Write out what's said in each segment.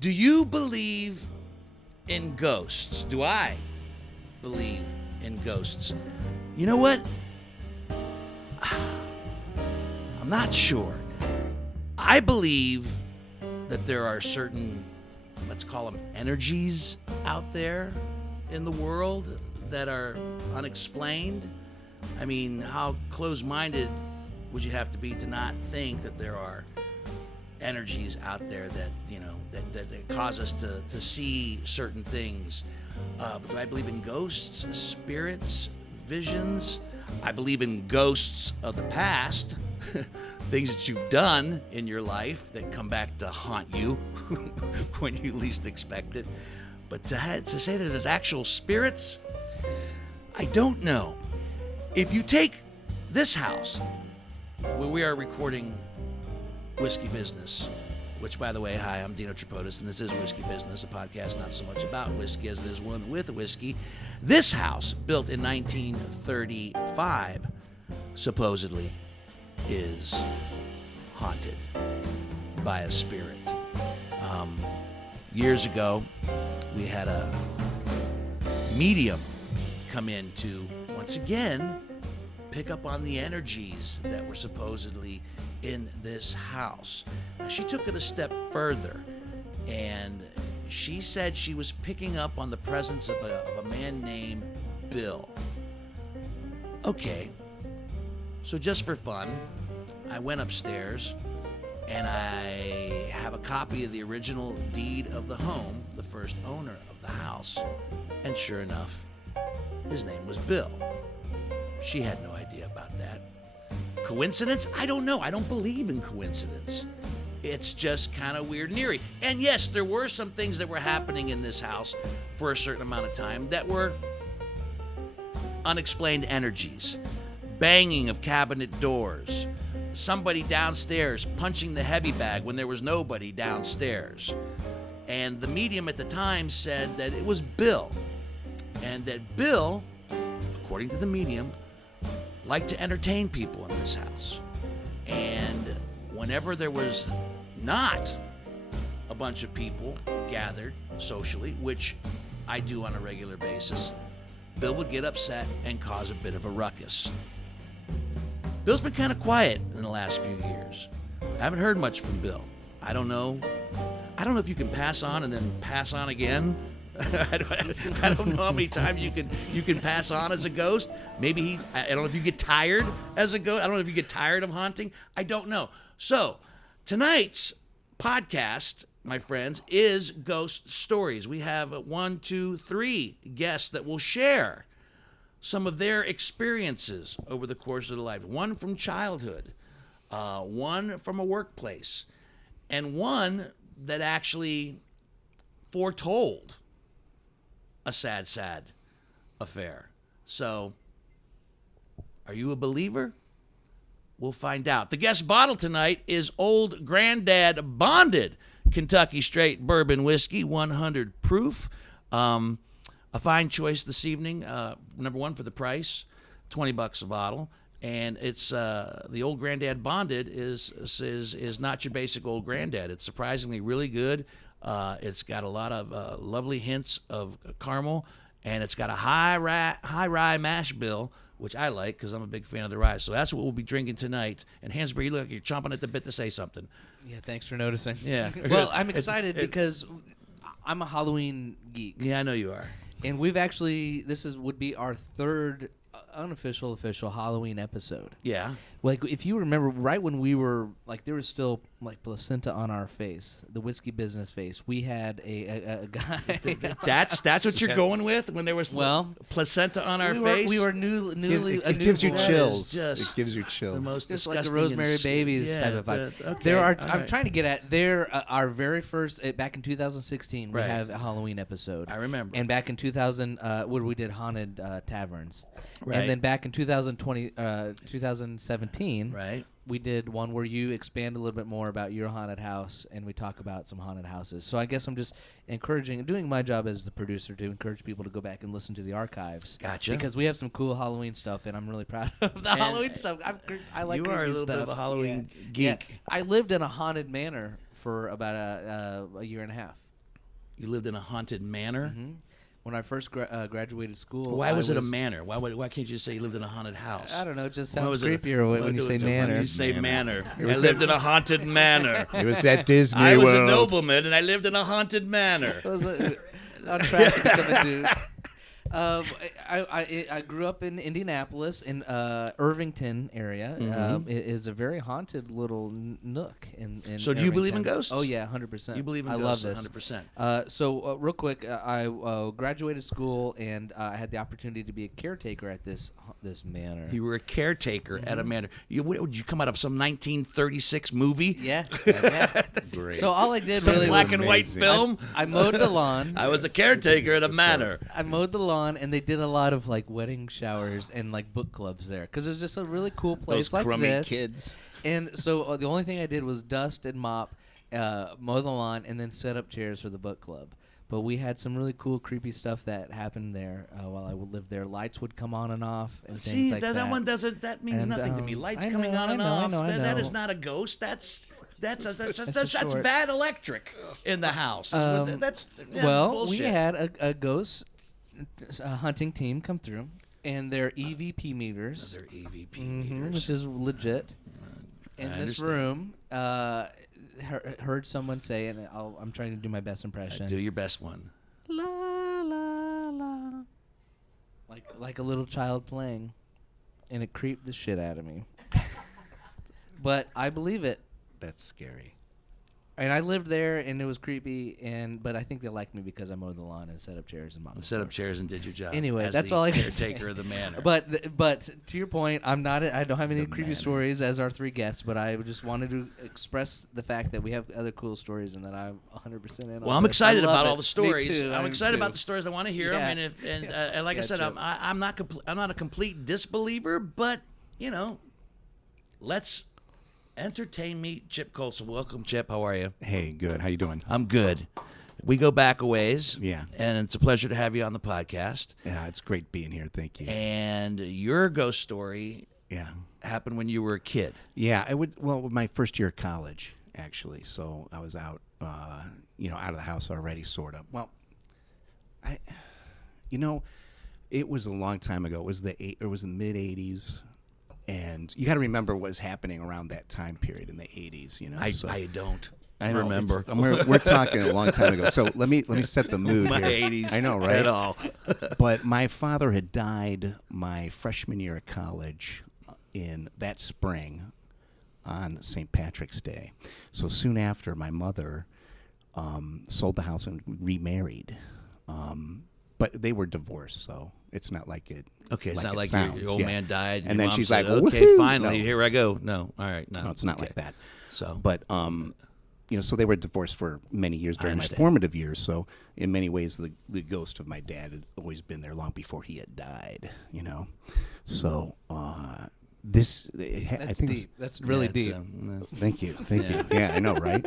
Do you believe in ghosts? Do I believe in ghosts? You know what? I'm not sure. I believe that there are certain, let's call them energies out there in the world that are unexplained. I mean, how close-minded would you have to be to not think that there are energies out there that, you know, that cause us to see certain things? But do I believe in ghosts, spirits, visions? I believe in ghosts of the past, things that you've done in your life that come back to haunt you when you least expect it. But to say that there's actual spirits, I don't know. If you take this house, where we are recording Whiskey Business, which, by the way, hi, I'm Dino Tripodis, and this is Whiskey Business, a podcast not so much about whiskey as it is one with whiskey. This house, built in 1935, supposedly is haunted by a spirit. Years ago, we had a medium come in to, once again, pick up on the energies that were supposedly in this house. Now, she took it a step further, and she said she was picking up on the presence of a man named Bill. Okay, so just for fun, I went upstairs, and I have a copy of the original deed of the home, the first owner of the house, and sure enough, his name was Bill. She had no idea about that. Coincidence? I don't know. I don't believe in coincidence. It's just kind of weird and eerie. And yes, there were some things that were happening in this house for a certain amount of time that were unexplained energies. Banging of cabinet doors. Somebody downstairs punching the heavy bag when there was nobody downstairs. And the medium at the time said that it was Bill. And that Bill, according to the medium, liked to entertain people in this house. And whenever there was not a bunch of people gathered socially, which I do on a regular basis, Bill would get upset and cause a bit of a ruckus. Bill's been kind of quiet in the last few years. I haven't heard much from Bill. I don't know if you can pass on and then pass on again. I don't know how many times you can pass on as a ghost. Maybe I don't know if you get tired as a ghost. I don't know if you get tired of haunting. I don't know. So tonight's podcast, my friends, is Ghost Stories. We have 3 guests that will share some of their experiences over the course of their life. One from childhood, one from a workplace, and one that actually foretold a sad, sad affair. So, are you a believer? We'll find out. The guest bottle tonight is Old Granddad Bonded Kentucky Straight Bourbon Whiskey, 100 proof. A fine choice this evening. Number one for the price, $20 a bottle. And it's the Old Granddad Bonded is not your basic Old Granddad. It's surprisingly really good. It's got a lot of lovely hints of caramel, and it's got a high rye mash bill, which I like because I'm a big fan of the rye. So that's what we'll be drinking tonight. And Hansberry, you look like you're chomping at the bit to say something. Yeah, thanks for noticing. Yeah. Well, I'm excited because I'm a Halloween geek. Yeah, I know you are. And we've actually, would be our third unofficial official Halloween episode. Yeah. Like, if you remember, right when we were, like, there was still, like, placenta on our face, the whiskey business face. We had a guy. That's what you're going with when there was placenta on our face? We were newly. It gives you chills. Just it gives you chills. The most just disgusting like the Rosemary Babies type of vibe. Okay, I'm trying to get at, our very first, back in 2016, we have a Halloween episode. I remember. And back in 2000, we did Haunted Taverns. Right. And then back in 2017, right, we did one where you expand a little bit more about your haunted house, and we talk about some haunted houses. So I guess I'm just doing my job as the producer to encourage people to go back and listen to the archives. Gotcha. Because we have some cool Halloween stuff, and I'm really proud of the Halloween stuff. I like you are a little stuff. bit of a Halloween geek. Yeah. I lived in a haunted manor for about a year and a half. You lived in a haunted manor? Mm-hmm. When I first graduated school, Why was it a manor? Why can't you say you lived in a haunted house? I don't know. It just sounds creepier when you say manor. When you say manor. I lived in a haunted manor. It was at Disney I was World. a nobleman, and I lived in a haunted manor. I was on track to become a dude. I grew up in Indianapolis, in Irvington area. It is a very haunted little nook in So do you believe in Irvington. ghosts? Oh yeah, 100%. You believe in I ghosts? love this. 100%. So real quick, I graduated school, and I had the opportunity to be a caretaker at this manor. You were a caretaker at a manor. Would you come out of some 1936 movie? Yeah. Great. So all I did Some really black was and white amazing. film? I mowed the lawn. I was a caretaker at a manor. I mowed the lawn, and they did a lot of like wedding showers and like book clubs there because it was just a really cool place Those like crummy this. kids. And so the only thing I did was dust and mop, mow the lawn, and then set up chairs for the book club. But we had some really cool, creepy stuff that happened there while I lived there. Lights would come on and off, and See, things like that. that one doesn't. That means And, nothing to me. Lights I coming know, on and I know, I off. know, I That know. is not a ghost. That's short. bad electric in the house. That's Well, bullshit. we had a ghost hunting team come through, and their EVP meters, They're EVP mhm, meters. which is legit. In I this understand. room, heard someone say, and I'm trying to do my best impression. Do your best one. La la la, like a little child playing, and it creeped the shit out of me. But I believe it. That's scary. And I lived there, and it was creepy. But I think they liked me because I mowed the lawn and set up chairs and mopped the Set floor. up chairs and did your job. Anyway, as that's the all I can say. caretaker of the manor. But to your point, I don't have any The creepy manor. stories as our three guests. But I just wanted to express the fact that we have other cool stories, and that I'm 100% in. Well, on I'm this. excited I love about it. all the stories. Me too. I'm I am excited too. about the stories. I want to hear Yeah. them. And like I said, Gotcha. I'm not a complete disbeliever, but let's entertain me, Chip Kocel. Welcome, Chip. How are you? Hey, good. How you doing? I'm good. We go back a ways. Yeah. And it's a pleasure to have you on the podcast. Yeah, it's great being here. Thank you. And your ghost story Yeah. happened when you were a kid. Yeah, my first year of college, actually. So I was out, out of the house already, sort of. Well, it was a long time ago. It was the mid '80s, and you got to remember what was happening around that time period in the '80s. I don't. I know, remember. We're talking a long time ago. So let me set the mood My here. 80s. I know, right? At all. But my father had died my freshman year of college in that spring on St. Patrick's Day. So soon after, my mother sold the house and remarried. But they were divorced, so it's not like it. Okay, it's not it like sounds. your old Yeah. man died, And your then mom she's said, like, "Okay, "Woohoo!" finally, No. here I go." No, all right, no, No, it's not okay. like that. So, But so they were divorced for many years during my understand. formative years. So in many ways, the ghost of my dad had always been there long before he had died. So this I That's think deep. That's really it's, deep. Thank you. Yeah, I know, right?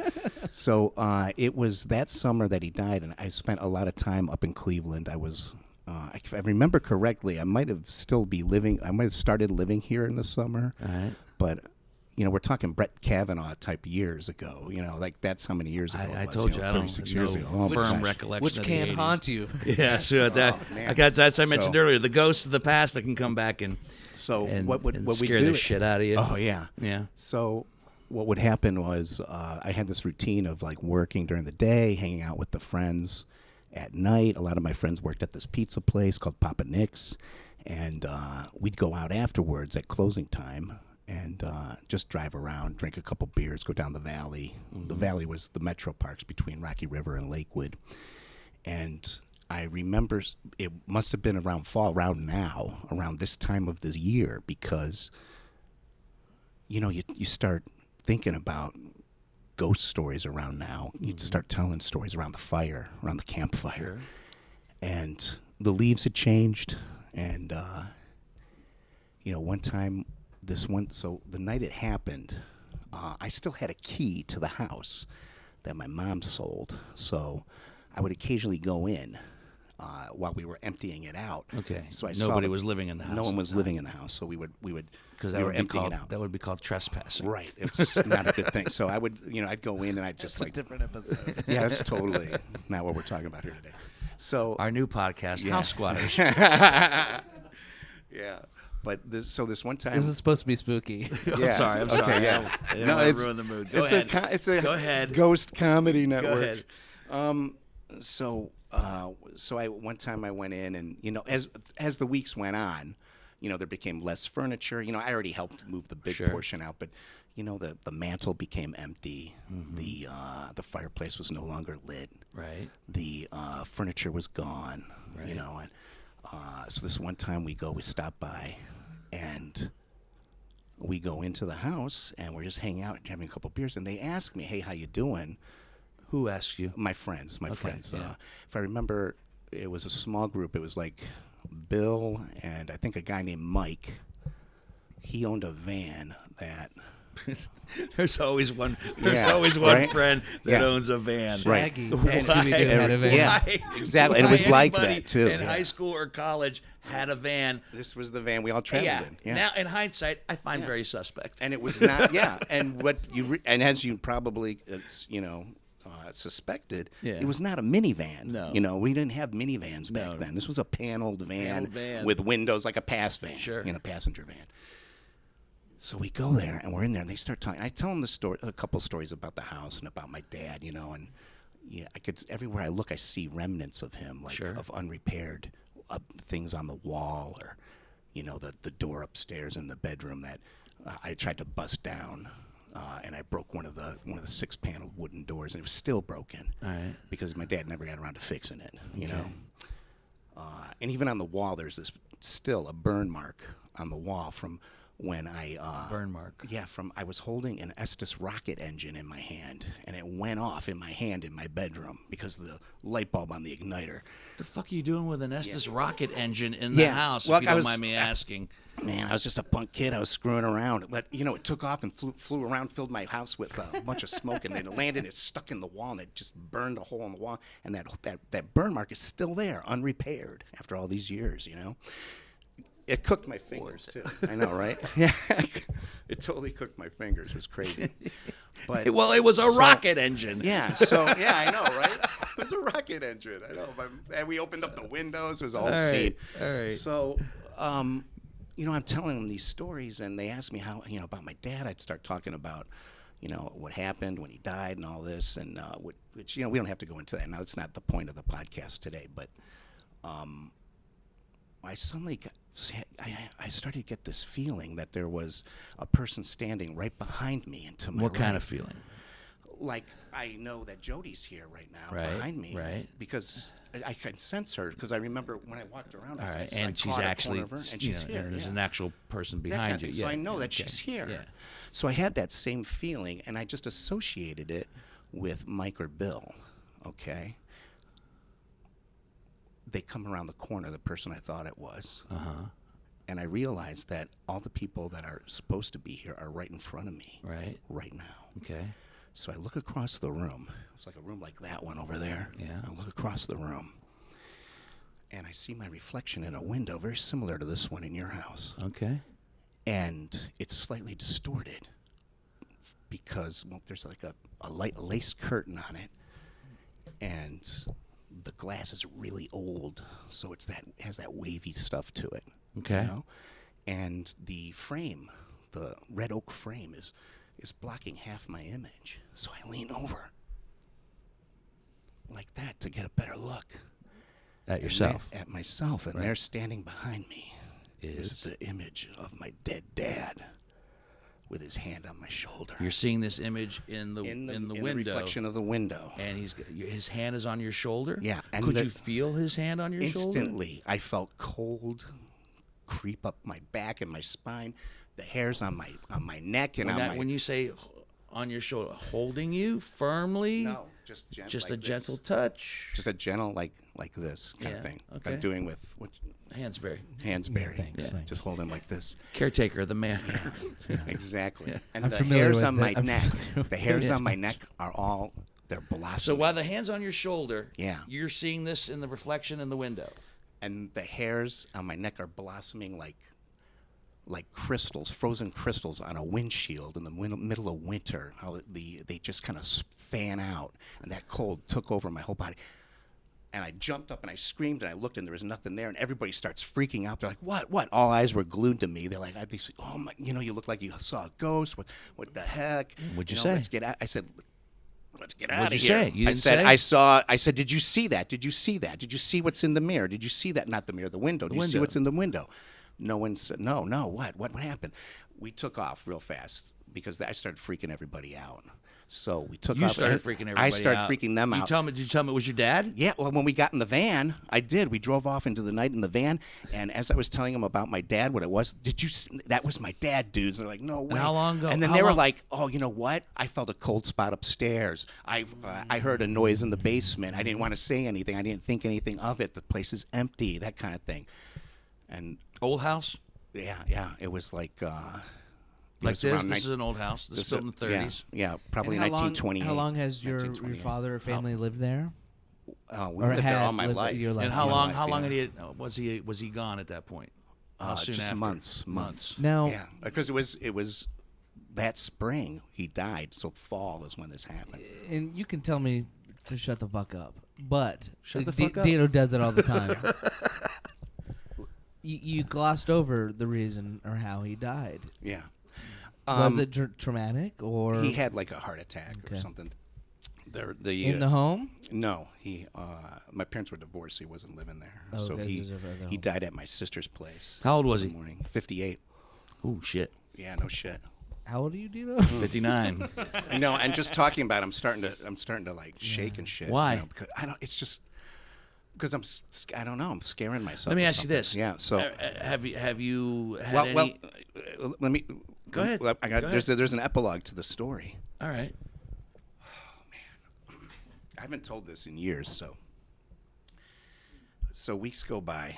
So it was that summer that he died, and I spent a lot of time up in Cleveland. I was, if I remember correctly, I might have started living here in the summer. all right. But, we're talking Brett Kavanaugh type years ago. Like that's how many years ago I it was. told you, I don't 36 years ago. Oh, my firm gosh. recollection Which of can the 80s. haunt you. Yeah, sure. That man. as I mentioned So- earlier, the ghosts of the past that can come back and So and, what we scare do? the shit out of you. Oh yeah. Yeah. So what would happen was I had this routine of like working during the day, hanging out with the friends at night. A lot of my friends worked at this pizza place called Papa Nick's, and we'd go out afterwards at closing time and just drive around, drink a couple beers, go down the valley. Mm-hmm. The valley was the metro parks between Rocky River and Lakewood. And I remember it must have been around this time of the year, because you start thinking about ghost stories around now. You'd start telling stories around the fire, around the campfire. Sure. And the leaves had changed. And, one time, so the night it happened, I still had a key to the house that my mom sold. So I would occasionally go in while we were emptying it out. Okay. So Nobody was living in the house. No one was living in the house, so we would because we were emptying it out. That would be called trespassing. Right. It's not a good thing. So I would, I'd go in and I'd just That's a different episode. yeah, that's totally not what we're talking about here today. So Our new podcast, Yeah. House Squatters. yeah, but this one time. This is supposed to be spooky. Yeah. I'm sorry. Okay, yeah. I didn't No, want to it's- ruin the mood. Go It's ahead. it's a Go ahead. ghost comedy network. ahead. So one time I went in and as the weeks went on, there became less furniture. I already helped move the big Sure. portion out, but the mantle became empty. The fireplace was no longer lit. Right. The furniture was gone. Right. And so this one time we stop by, and we go into the house and we're just hanging out and having a couple beers, and they ask me, "Hey, how you doing?" Who asked you? My friends. yeah. If I remember, it was a small group. It was like Bill and I think a guy named Mike. He owned a van that. There's always one. Yeah, right? friend that Yeah. owns a van. Right. Shaggy. Why? And Scooby-Doo had a van. Yeah. Why? Exactly. And it Why was like anybody that, too. In Yeah. high school or college had a van. This was the van we all traveled Yeah. in. Yeah. Now, in hindsight, I find Yeah. very suspect. And it was not. Yeah. And and as you probably suspected, Yeah. it was not a minivan. No. We didn't have minivans back No. then. This was a paneled van, Paneled van. with windows like a pass van. Sure. Passenger van. So we go there and we're in there and they start talking. I tell them a couple stories about the house and about my dad, and everywhere I look, I see remnants of him, like Sure. of unrepaired things on the wall, or the door upstairs in the bedroom that I tried to bust down. And I broke one of the 6-paneled wooden doors, and it was still broken. All right. Because my dad never got around to fixing it, you know. And even on the wall, there's still a burn mark on the wall from when I Burn mark. Yeah, I was holding an Estes rocket engine in my hand, and it went off in my hand in my bedroom because of the light bulb on the igniter. What the fuck are you doing with an Estes rocket engine in the house? Well, if you don't mind me asking. Man, I was just a punk kid. I was screwing around. But, it took off and flew around, filled my house with a bunch of smoke, and then it landed, it stuck in the wall, and it just burned a hole in the wall. And that burn mark is still there, unrepaired, after all these years, It cooked my fingers, too. I know, right? Yeah. It totally cooked my fingers. It was crazy. But Well, it was a rocket engine. Yeah, I know, right? It was a rocket engine. I know. And we opened up the windows. It was all scene. All right. So, I'm telling them these stories, and they ask me how, about my dad. I'd start talking about, what happened when he died and all this, and which, we don't have to go into that now. It's not the point of the podcast today, but I suddenly I started to get this feeling that there was a person standing right behind me and to my What kind right. of feeling? Like, I know that Jody's here right now Right, behind me. right. Because I can sense her, because I remember when I walked around. All I right, I and she's caught a actually, corner of her, and she's here. and there's yeah. an actual person That behind kind of you. thing. So Yeah, I know that okay. she's here. Yeah. So I had that same feeling, and I just associated it with Mike or Bill, okay? They come around the corner, the person I thought it was. Uh-huh. And I realized that all the people that are supposed to be here are right in front of me Right. right now. Okay. So I look across the room. It's like a room like that one over there. Yeah. I look across the room, and I see my reflection in a window very similar to this one in your house. Okay. And it's slightly distorted because there's like a lace curtain on it, and the glass is really old, so it has that wavy stuff to it. Okay. And the frame, the red oak frame, is blocking half my image. So I lean over like that to get a better look At yourself. at myself, and Right. there standing behind me is Is the image of my dead dad with his hand on my shoulder. you're seeing this image in the in the window, reflection of the window. and his hand is on your shoulder. Yeah, and Could the- you feel his hand on your shoulder? Instantly, I felt cold creep up my back and my spine, the hairs on my neck and When you say on your shoulder, holding you firmly. no, just gentle, Just like a gentle this. touch. Just a gentle like this kind Yeah, of thing. okay. I'm doing with Hansberry. Hansberry. thanks, thanks. Just hold him like this. Caretaker, the man. Exactly. Yeah. And I'm the familiar hairs with on my that. I'm neck, familiar with the hairs that. on my neck are all they're blossoming. So while the hand's on your shoulder, Yeah. you're seeing this in the reflection in the window. And the hairs on my neck are blossoming like crystals, frozen crystals on a windshield in the middle of winter. How they just kind of fan out, and that cold took over my whole body. And I jumped up and I screamed and I looked and there was nothing there, and everybody starts freaking out. They're like, "What? What?" All eyes were glued to me. They're like, "They say, oh my, you look like you saw a ghost. What the heck?" What'd you say? Let's get out. I said, "Let's get out What'd of you here." say? You didn't I said, say? I said, "Did you see that? Did you see that? Did you see what's in the mirror? Did you see that? Not the mirror, the window. Did you see window. what's in the window?" No one said, no, what happened? We took off real fast because I started freaking everybody out. So we took You off. started and freaking everybody I started out. freaking them out. Did you tell me it was your dad? Yeah, well, when we got in the van, I did. We drove off into the night in the van, and as I was telling them about my dad, what it was, that was my dad, dudes. They're like, "No way." how long ago? And then How they were long- like, "Oh, you know what? I felt a cold spot upstairs. I heard a noise in the basement. I didn't want to say anything. I didn't think anything of it. The place is empty, that kind of thing." And Old house? yeah, it was like Like this? This is an old house. This is built in the 30s. Yeah, probably And 1928. How long has your 1928. father or family lived there? We lived there all my lived life. your life? And how my long? life, How long yeah. was he gone at that point? How soon just after? months. Now, Yeah, because it was that spring he died. So fall is when this happened. and you can tell me to shut the fuck up, but Shut the fuck up. Dino does it all the time. You glossed over the reason or how he died. Yeah. Was it traumatic or He had like a heart attack or Okay. something. in the home? No, my parents were divorced. He wasn't living there, Oh, so okay, he this is over at the he home. died at my sister's place. How old was in the he? Morning, 58. Oh shit. Yeah, no shit. How old are you, Dino? 59. I know, and just talking about it, I'm starting to like shake and shit. Why? Because I don't. It's just because I don't know. I'm scaring myself. Let me or ask you something. this. Yeah. So. Have you had Well, any? let me. Go ahead. Well, Go ahead. There's an epilogue to the story. All right. I haven't told this in years, so weeks go by,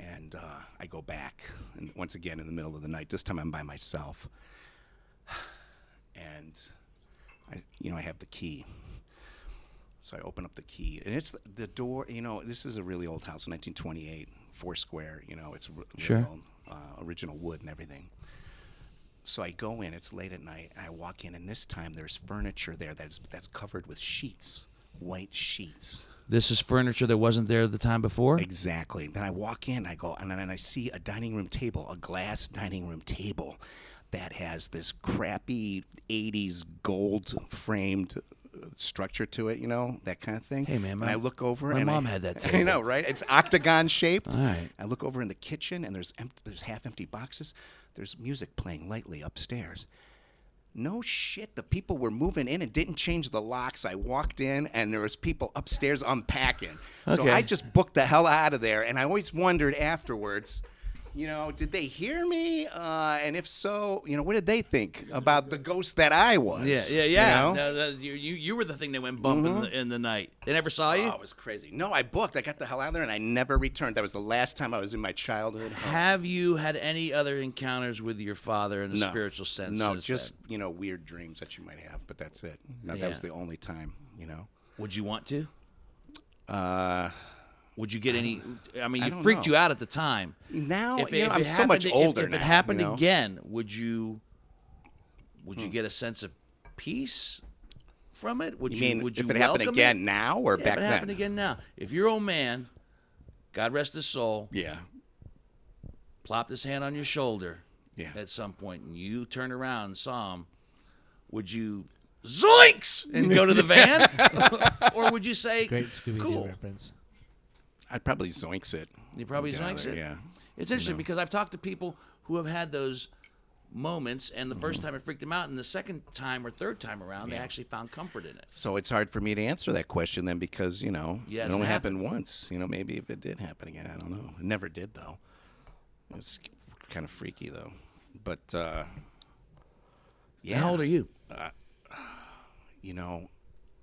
and I go back, and once again in the middle of the night. This time I'm by myself, and I have the key. So I open up the key, and it's the door. This is a really old house, 1928, Foursquare. It's really Sure. old, original wood and everything. So I go in. It's late at night. And I walk in, and this time there's furniture there that's covered with sheets, white sheets. This is furniture that wasn't there the time before. Exactly. Then I walk in. I go, and then I see a dining room table, a glass dining room table, that has this crappy '80s gold framed structure to it. That kind of thing. Hey, man, and I look over. my and mom had that I table. know, right? It's octagon shaped. All right. I look over in the kitchen, and there's half empty boxes. There's music playing lightly upstairs. No shit, the people were moving in and didn't change the locks. I walked in, and there was people upstairs unpacking. So Okay. I just booked the hell out of there, and I always wondered afterwards, did they hear me? And if so, what did they think about the ghost that I was? Yeah. You know? No, you were the thing that went bump in the night. They never saw you. Oh, it was crazy. No, I booked. I got the hell out of there, and I never returned. That was the last time I was in my childhood home. Have you had any other encounters with your father in the No. spiritual sense? No, since just, then? weird dreams that you might have, but that's it. No, Yeah. That was the only time, Would you want to? Uh, Would you get any? I mean, I it don't freaked know. you out at the time. now, If it I'm so happened much to- older if now. it happened you know? again, would you get a sense of peace from it? Would You you? mean would you if it happened welcome again it? now or Yeah, back if it then? happened again now. If your old man, God rest his soul, Yeah. plopped his hand on your shoulder Yeah. at some point, and you turned around and saw him, would you zoinks and go to the van, or would you say, Great Scooby-Doo cool? reference. I'd probably zoinks it. You probably Get out of zoinks there, it. Yeah. It's interesting because I've talked to people who have had those moments, and the first time it freaked them out, and the second time or third time around, they actually found comfort in it. So it's hard for me to answer that question then because, Yeah, it it's only happened. happened once. Maybe if it did happen again, I don't know. It never did, though. It's kind of freaky, though. But, yeah. How old are you?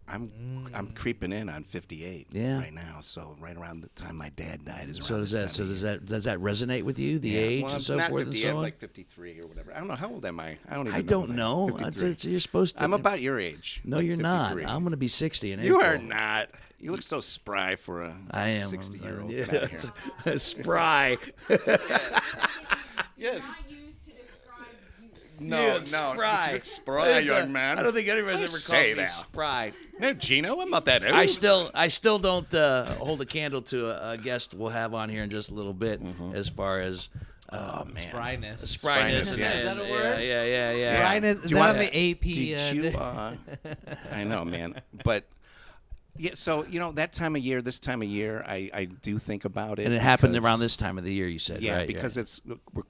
I'm creeping in on 58 right now. So right around the time my dad died is around this time of year. does that resonate with you? The age well, and so not forth 50, and so I'm on. like 53 or whatever. I don't know, how old am I? I don't know. 53. You're supposed to. I'm about your age. No, like you're 53. not. I'm going to be 60 in You April. are not. You look so spry for a I am 60-year-old. Yeah, Get out of here. spry. Yes. Not used to describe you. No, spry. You look spry, young man. I don't think anybody's Don't ever say called me that. spry. No, Gino, I'm not that old. I still don't hold a candle to a guest we'll have on here in just a little bit, as far as Oh man. Spryness. spryness. yeah. Is that a word? Yeah. Spryness. Is Do that you on want- the AP? Did you? I know, man. But yeah, so that time of year, this time of year, I do think about it. And it happened because- around this time of the year, you said, Yeah, right? because it's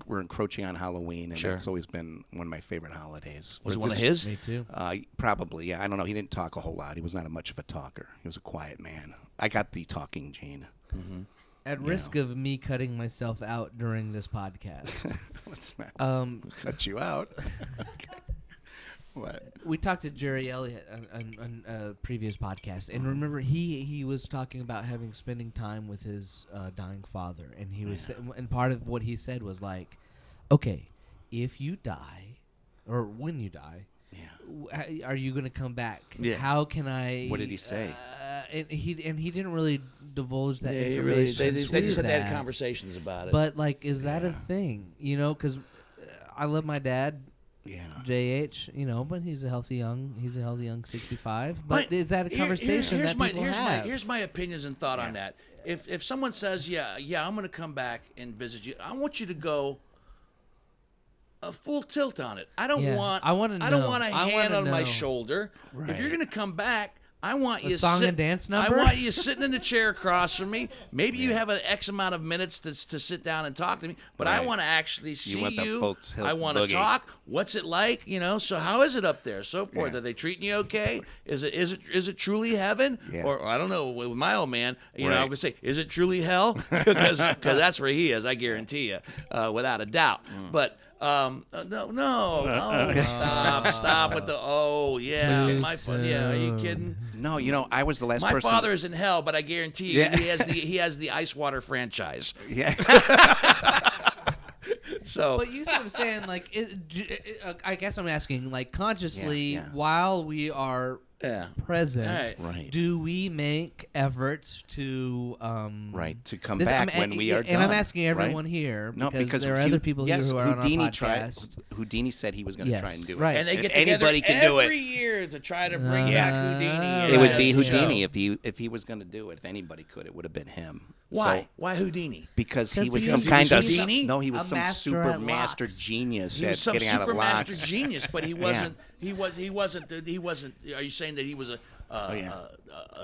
we're encroaching on Halloween, and Sure. it's always been one of my favorite holidays. Was it But one of this- his? Me too. Probably, yeah. I don't know. He didn't talk a whole lot. He was not much of a talker. He was a quiet man. I got the talking gene. At risk of me cutting myself out during this podcast, Let's not cut you out. Okay. What? we talked to Jerry Elliott on a previous podcast, and remember he was talking about spending time with his dying father, and he was and part of what he said was like, okay, if you die, or when you die, are you going to come back? Yeah. How can I? What did he say? And he didn't really divulge that Yeah, information. they just said they had that. conversations about it. But like, is that a thing? Because I love my dad. Yeah. JH, but he's a healthy young 65. But is that a conversation that people have? Here's my opinions and thought on that. If someone says, yeah, I'm going to come back and visit you, I want you to go a full tilt on it. I don't want a hand on my shoulder. Right. If you're going to come back, I want you song and dance number? I want you sitting in the chair across from me. Maybe you have an X amount of minutes to sit down and talk to me, but I Right. want to actually see want the full tilt I want to boogie. talk. What's it like? So how is it up there? So forth. Yeah. Are they treating you okay? Is it truly heaven? Yeah. Or I don't know. With my old man, I'm Right. gonna say, is it truly hell? Because that's where he is. I guarantee you, without a doubt. But. No, stop with the are you kidding? No, I was the last My person. father is in hell, but I guarantee you, Yeah. he has the ice water franchise. Yeah. So, But you see what I'm saying? Like, I guess I'm asking, like, consciously, Yeah. while we are yeah. present, Right. do we make efforts to Right, to come this- back I'm- when we are and done. I'm asking everyone right? here No, because there are other people here who are Houdini on our podcast. Houdini said he was going to try Yes, and do it. right. And they If get together anybody can do every it. year to try to bring Yeah. back Houdini. It would and be the show. Houdini if he was going to do it. If anybody could, it would have been him. Why? So, Why Houdini? because he 'Cause was he some was kind of Houdini? no, he was A some master super at master locks. genius He was at some getting out of super master locks. genius, but he wasn't. He wasn't. Are you saying that he was a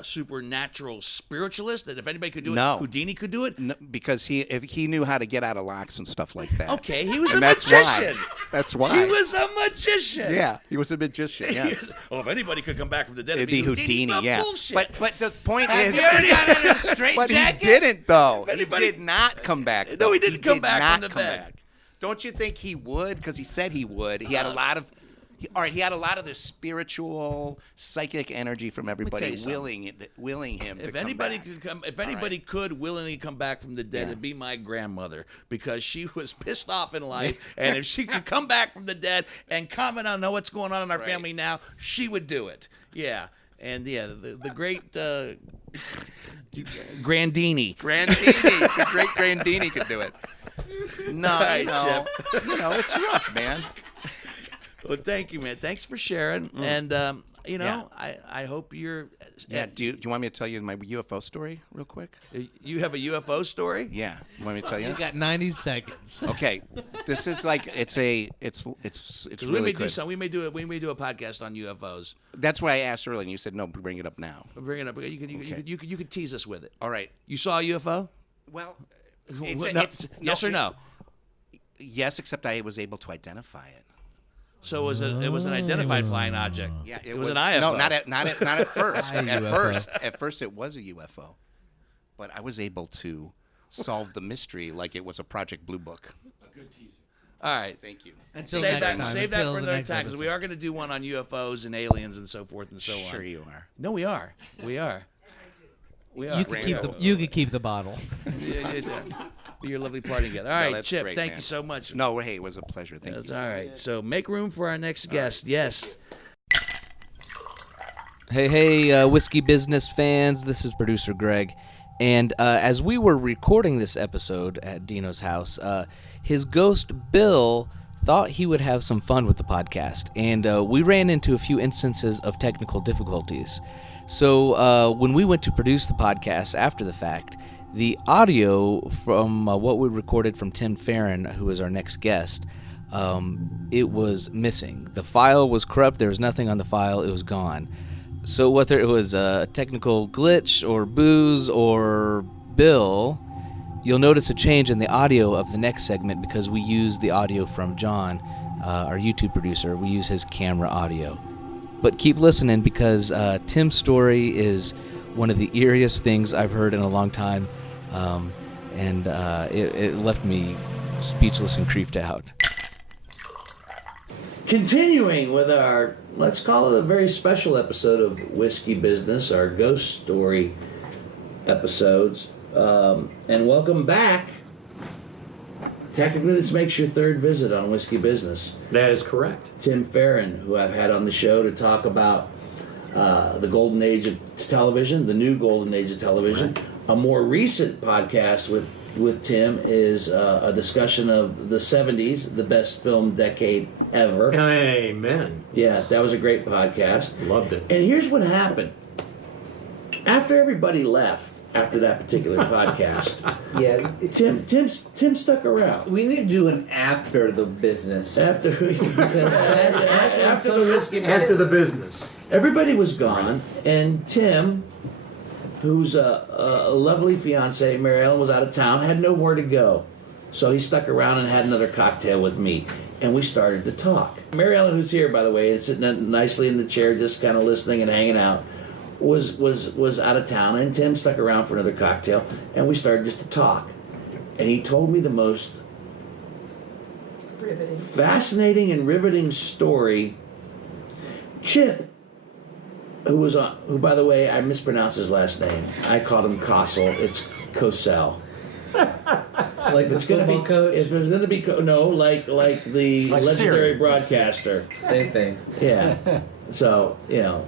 supernatural spiritualist? That if anybody could do No. it, Houdini could do it? No, because if he knew how to get out of locks and stuff like that. Okay, he was And a that's magician. Why. That's why. He was a magician. Yeah, he was a magician. Yes. Well, if anybody could come back from the dead, It'd be Houdini, But yeah. bullshit. But the point is, you already got in a straight but jacket? he didn't though. anybody- He did not come back. No, though. he didn't come did back not from the come bed. back. Don't you think he would? Because he said he would. He had a lot of. He had a lot of the spiritual, psychic energy from tell everybody you something. willing him to If come anybody back. could come, if anybody could willingly come back from the dead, it'd be my grandmother because she was pissed off in life, and if she could come back from the dead and comment on what's going on in our Right. family now, she would do it. Yeah, and the great Grandini. The great Grandini could do it. No, All right, it's rough, man. Well, thank you, man. Thanks for sharing, and Yeah. I hope you're. Yeah. Do you want me to tell you my UFO story real quick? You have a UFO story? Yeah. You want me to tell you? You got 90 seconds. Okay. This is like it's we really may good. do some. We may do a podcast on UFOs. That's why I asked earlier, and you said no. Bring it up now. Bring it up. You could tease us with it. All right. You saw a UFO? Well, Yes or no? Yes, except I was able to identify it. So it was an identified flying object. Yeah, it was an IFO. No, not at first. UFO. At first, it was a UFO, but I was able to solve the mystery like it was a Project Blue Book. A good teaser. All right. Thank you. Until Save next that. time. Save that Until for the another next time because we episode. are going to do one on UFOs and aliens and so forth and so on. Sure you are. No, we are. We are. We are. You could keep the bottle. Be your lovely party together. All right, that's Chip. great, thank man. you so much. No, hey, it was a pleasure. Thank That's you. all right. So make room for our next guest. Yes. Hey, Whiskey Business fans, this is producer Greg. And as we were recording this episode at Dino's house, his ghost, Bill, thought he would have some fun with the podcast. And we ran into a few instances of technical difficulties. So when we went to produce the podcast after the fact, the audio from what we recorded from Tim Feran, who is our next guest, it was missing. The file was corrupt. There was nothing on the file. It was gone. So whether it was a technical glitch or booze or Bill, you'll notice a change in the audio of the next segment because we use the audio from John, our YouTube producer. We use his camera audio. But keep listening because Tim's story is one of the eeriest things I've heard in a long time, and it left me speechless and creeped out. Continuing with our, let's call it a very special episode of Whiskey Business, our ghost story episodes. And welcome back. Technically, this makes your third visit on Whiskey Business. That is correct. Tim Feran, who I've had on the show to talk about the golden age of television, the new golden age of television. Right. A more recent podcast with Tim is a discussion of the 70s, the best film decade ever. Amen. Yeah, that was a great podcast. Loved it. And here's what happened. After everybody left, after that particular podcast, Yeah, Tim stuck around. we need to do an after the business. After after the whiskey After the business. everybody was gone, and Tim, who's a lovely fiance, Mary Ellen, was out of town, had nowhere to go. So he stuck around and had another cocktail with me, and we started to talk. Mary Ellen, who's here, by the way, and sitting nicely in the chair, just kind of listening and hanging out, was out of town, and Tim stuck around for another cocktail, and we started just to talk. And he told me the most fascinating and riveting story. Chip, who by the way, I mispronounced his last name. I called him Kocel. It's Kocel. Like the It's gonna be football coach. If there's gonna be like the Like legendary Siri. broadcaster. Same thing. Yeah. So,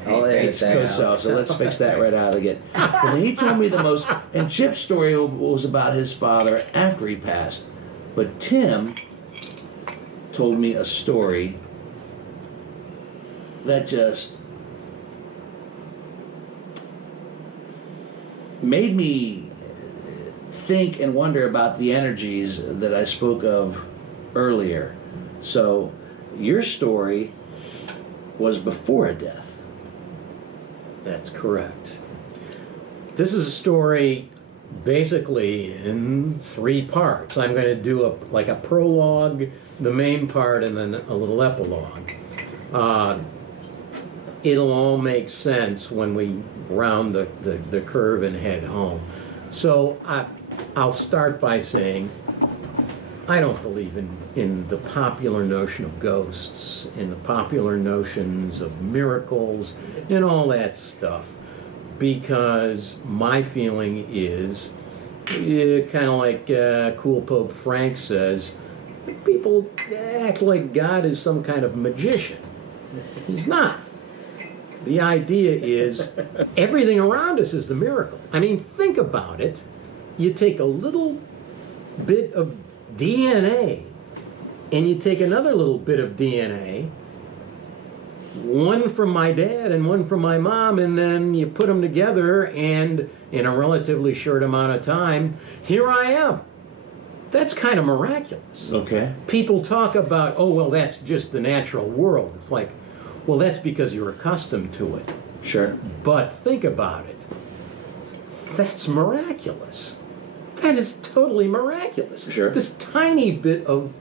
I'll edit it's that Kocel, out. so let's fix that right out again. And he told me the most, and Chip's story was about his father after he passed. But Tim told me a story that just made me think and wonder about the energies that I spoke of earlier. So, your story was before a death. That's correct. This is a story basically in 3 parts. I'm going to do a prologue, the main part, and then a little epilogue. It'll all make sense when we round the curve and head home. So I'll start by saying I don't believe in the popular notion of ghosts, in the popular notions of miracles, and all that stuff. Because my feeling is, kind of like Cool Pope Frank says, people act like God is some kind of magician. He's not. The idea is everything around us is the miracle. I mean, think about it. You take a little bit of DNA and you take another little bit of DNA, one from my dad and one from my mom, and then you put them together, and in a relatively short amount of time, here I am. That's kind of miraculous. Okay. People talk about, oh, well, that's just the natural world. It's like, well, that's because you're accustomed to it. Sure. But think about it. That's miraculous. That is totally miraculous. Sure. This tiny bit of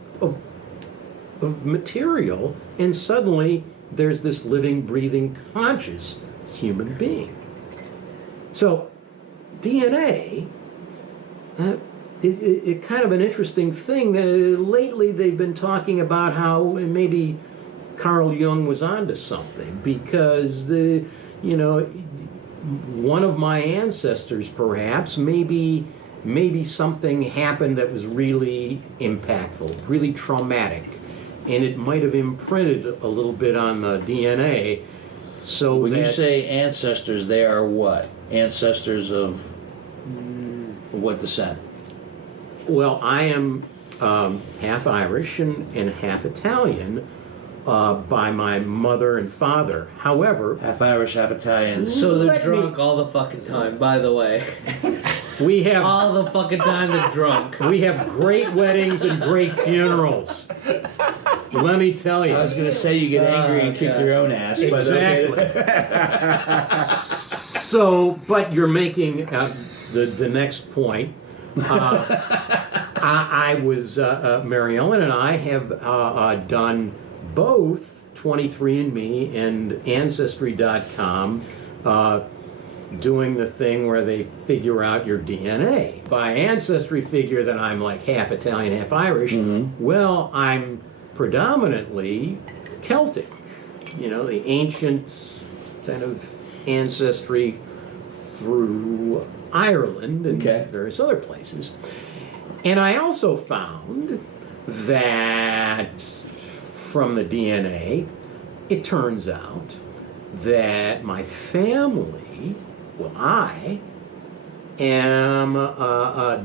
material, and suddenly there's this living, breathing, conscious human being. So, DNA, it kind of an interesting thing. Lately, they've been talking about how maybe Carl Jung was onto something because one of my ancestors, perhaps, maybe something happened that was really impactful, really traumatic, and it might have imprinted a little bit on the DNA. So When you that- say ancestors, they are what? Ancestors of what descent? Well, I am half Irish and half Italian by my mother and father. However, Half Irish, half Italian. So they're Let me- drunk all the fucking time, by the way. we have All the fucking time they're drunk. we have great weddings and great funerals. Let me tell you. I was going to say you get angry and kick Okay. your own ass. But Exactly. okay. So, but you're making the next point. I was Mary Ellen and I have done both 23andMe and Ancestry.com, doing the thing where they figure out your DNA. By Ancestry figure that I'm like half Italian, half Irish. Well, I'm predominantly Celtic. The ancient kind of ancestry through Ireland and Okay. various other places. And I also found that from the DNA, it turns out that my family, well, I am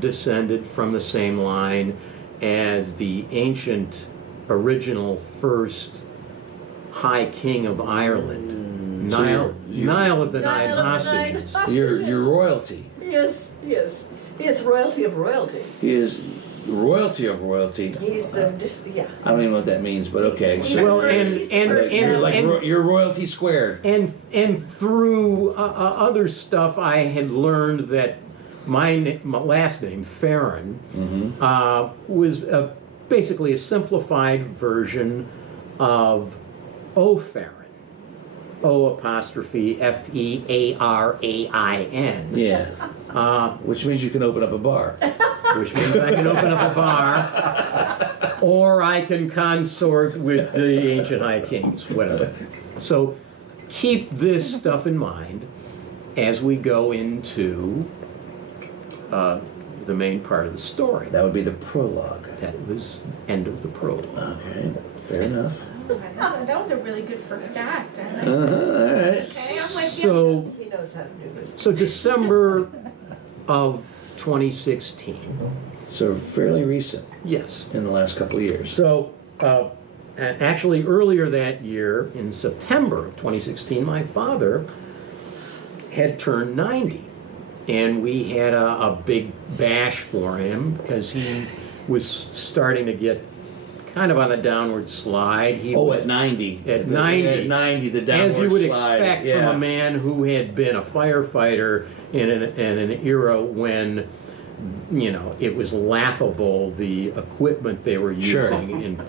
descended from the same line as the ancient original first High King of Ireland, So Niall, you're- Niall of the Nine Niall of the Nine Hostages. Hostages. You're royalty. Yes, yes. He is royalty of royalty. He is royalty of royalty. He's yeah. I don't even know what that means, but okay. He's So Well, the and- first- and- first you're like and- you're royalty squared. And through other stuff, I had learned that my last name, Feran, was basically a simplified version of O'Farron. O''F-E-A-R-A-I-N. Yeah. Which means you can open up a bar. Which means I can open up a bar, or I can consort with the ancient high kings, whatever. So keep this stuff in mind as we go into the main part of the story. That would be the prologue. That was end of the prologue. Okay. Fair enough. That was a really good first act. I think. All right. Okay, I'm with you. So, He knows how to do this. so December of 2016. So fairly recent Yes. in the last couple of years. So, actually, earlier that year, in September of 2016, my father had turned 90. And we had a big bash for him because he was starting to get kind of on the downward slide. He was, At 90. At 90. At 90, the downward as you would slide. expect Yeah. from a man who had been a firefighter in an era when, it was laughable, the equipment they were Sure. using and,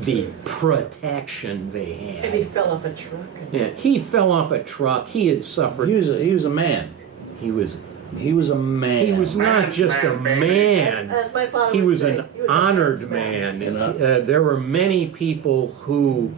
the protection they And he had. fell off a truck. Yeah, he fell off a truck. He had suffered. He was a man. He was He was a man. He was not just a man. As my father He would was say, an he was a honored man's man. And, There were many people who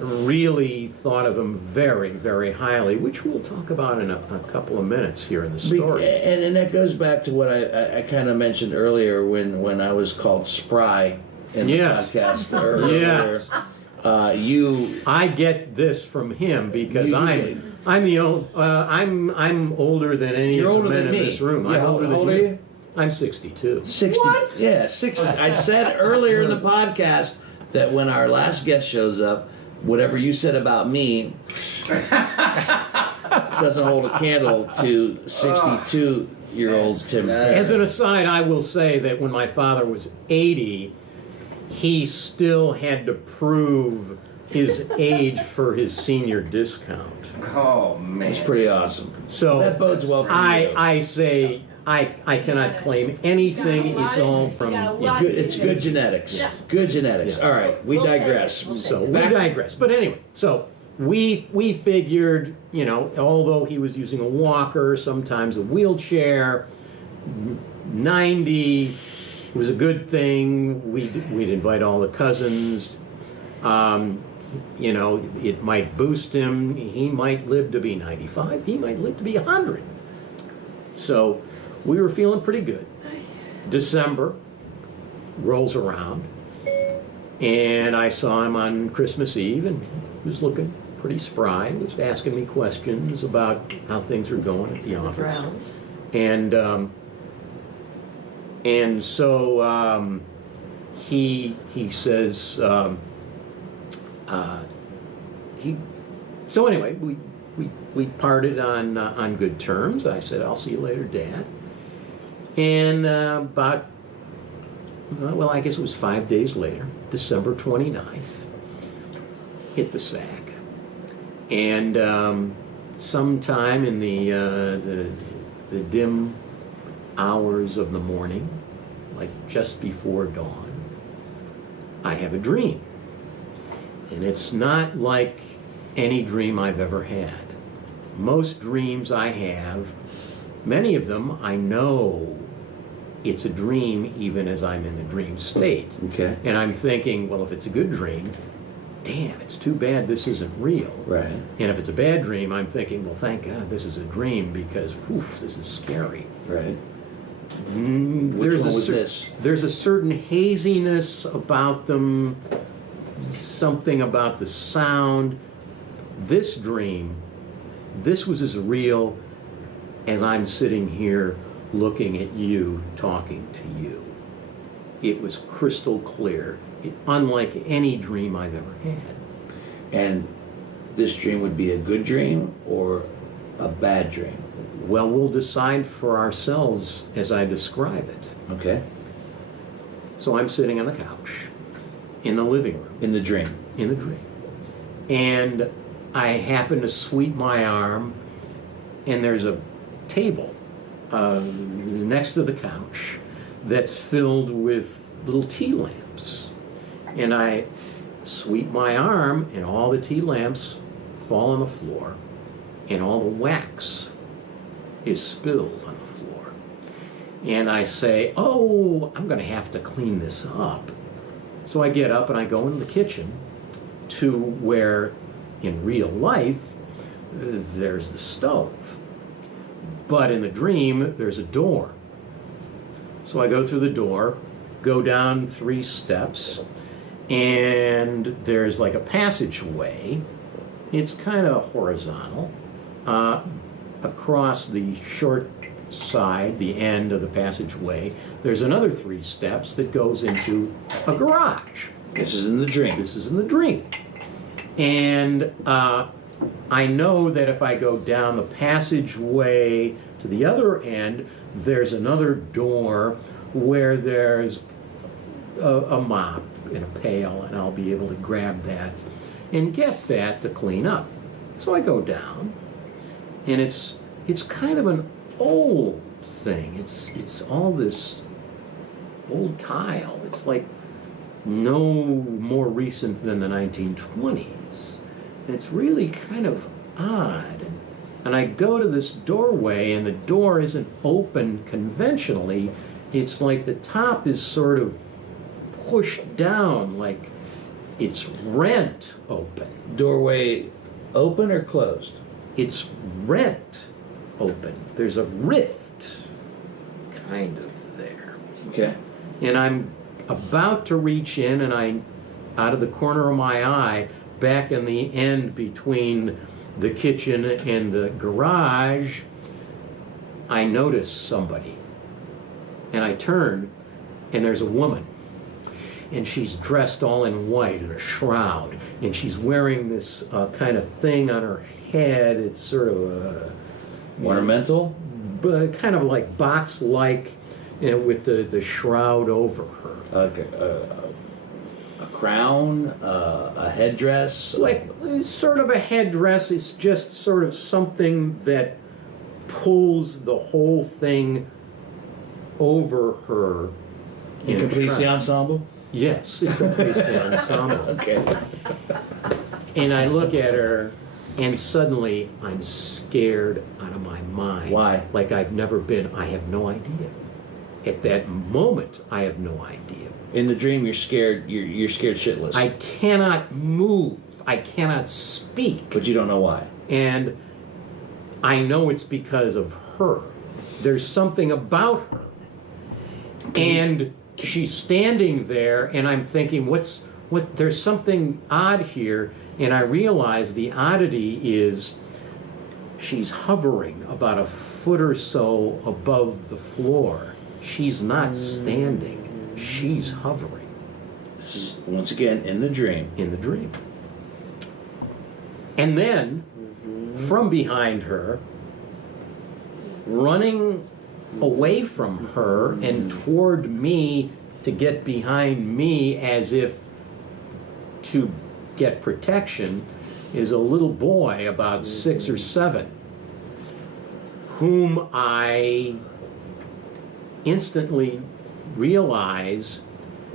really thought of him very, very highly, which we'll talk about in a couple of minutes here in the story. And that goes back to what I kind of mentioned earlier when I was called Spry in the Yes. podcast earlier. Yes. You I get this from him because You- I'm the old I'm older than any You're of older the men than in me. this room. Yeah, I'm older how than old are you? I'm 62. 60. What? Yeah, 60. I said earlier in the podcast that when our last guest shows up, whatever you said about me doesn't hold a candle to 62-year-old Tim Feran. As an aside, I will say that when my father was 80, he still had to prove his age for his senior discount. Oh man. It's pretty awesome. So That bodes well for you. I say I cannot claim anything. It's all from It's good genetics. Good genetics. Yeah. All right, we We'll take digress. it. We'll take So we digress. But anyway, so we figured, although he was using a walker, sometimes a wheelchair, 90 was a good thing. We'd invite all the cousins. You know, it might boost him. He might live to be 95. He might live to be 100. So we were feeling pretty good. December rolls around, and I saw him on Christmas Eve, and he was looking pretty spry. He was asking me questions about how things are going at the office. Browns. And so he says so anyway we parted on good terms. I said, I'll see you later, Dad. And about well, I guess it was 5 days later, December 29th, hit the sack. And sometime in the dim hours of the morning, like just before dawn, I have a dream. And it's not like any dream I've ever had. Most dreams I have, many of them I know it's a dream even as I'm in the dream state. Okay. And I'm thinking, well, if it's a good dream, damn, it's too bad this isn't real. Right. And if it's a bad dream, I'm thinking, well, thank God this is a dream because, oof, this is scary. Right. There's one a was this? There's a certain haziness about them, something about the sound. This dream, this was as real as I'm sitting here looking at you, talking to you. It was crystal clear, unlike any dream I've ever had. And this dream would be a good dream or a bad dream? Well, we'll decide for ourselves as I describe it. Okay. So I'm sitting on the couch in the living room. In the dream? In the dream. And I happen to sweep my arm, and there's a table next to the couch that's filled with little tea lamps. And I sweep my arm, and all the tea lamps fall on the floor, and all the wax is spilled on the floor. And I say, oh, I'm going to have to clean this up. So I get up and I go into the kitchen to where, in real life, there's the stove. But in the dream, there's a door. So I go through the door, go down 3 steps, and there's like a passageway. It's kind of horizontal. Across the short side, the end of the passageway, there's another 3 steps that goes into a garage. This is in the dream. This is in the dream. And I know that if I go down the passageway to the other end, there's another door where there's a mop and a pail, and I'll be able to grab that and get that to clean up. So I go down, and it's kind of an old thing. It's all this old tile. It's like no more recent than the 1920s. And it's really kind of odd. And I go to this doorway, and the door isn't open conventionally. It's like the top is sort of pushed down, like it's rent open. Doorway open or closed? It's rent open. There's a rift kind of there. Okay. And I'm about to reach in, and I, out of the corner of my eye, back in the end between the kitchen and the garage, I notice somebody. And I turn, and there's a woman. And she's dressed all in white in a shroud. And she's wearing this kind of thing on her head. It's sort of a... Ornamental? But kind of like box-like, with the shroud over her. Okay. A crown? A headdress? Like sort of a headdress. It's just sort of something that pulls the whole thing over her. It completes the ensemble? Yes, it completes the ensemble. Okay. And I look at her, and suddenly I'm scared out of my mind. Why? Like I've never been. I have no idea. at that moment, I have no idea. In the dream, you're scared. You're scared shitless. I cannot move. I cannot speak. But you don't know why. And I know it's because of her. There's something about her. And she's standing there, and I'm thinking, there's something odd here. And I realize the oddity is she's hovering about a foot or so above the floor. She's not standing. She's hovering. This is, once again, in the dream. In the dream. And then, from behind her, running away from her and toward me to get behind me as if to get protection, is a little boy about 6 or 7, whom I instantly realize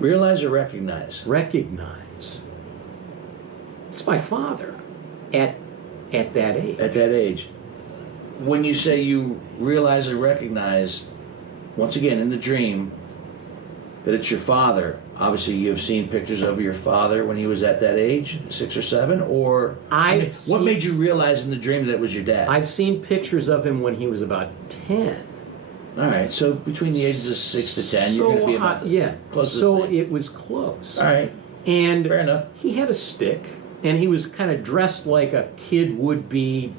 Or recognize? Recognize. It's my father at that age. At that age. When you say you realize or recognize, once again, in the dream, that it's your father, obviously you have seen pictures of your father when he was at that age, 6 or 7, or what made you realize in the dream that it was your dad? I've seen pictures of him when he was about 10. All right, so between the ages of 6 to 10, you're going to be about the closest thing. It was close. All right, and fair enough. He had a stick, and he was kind of dressed like a kid would be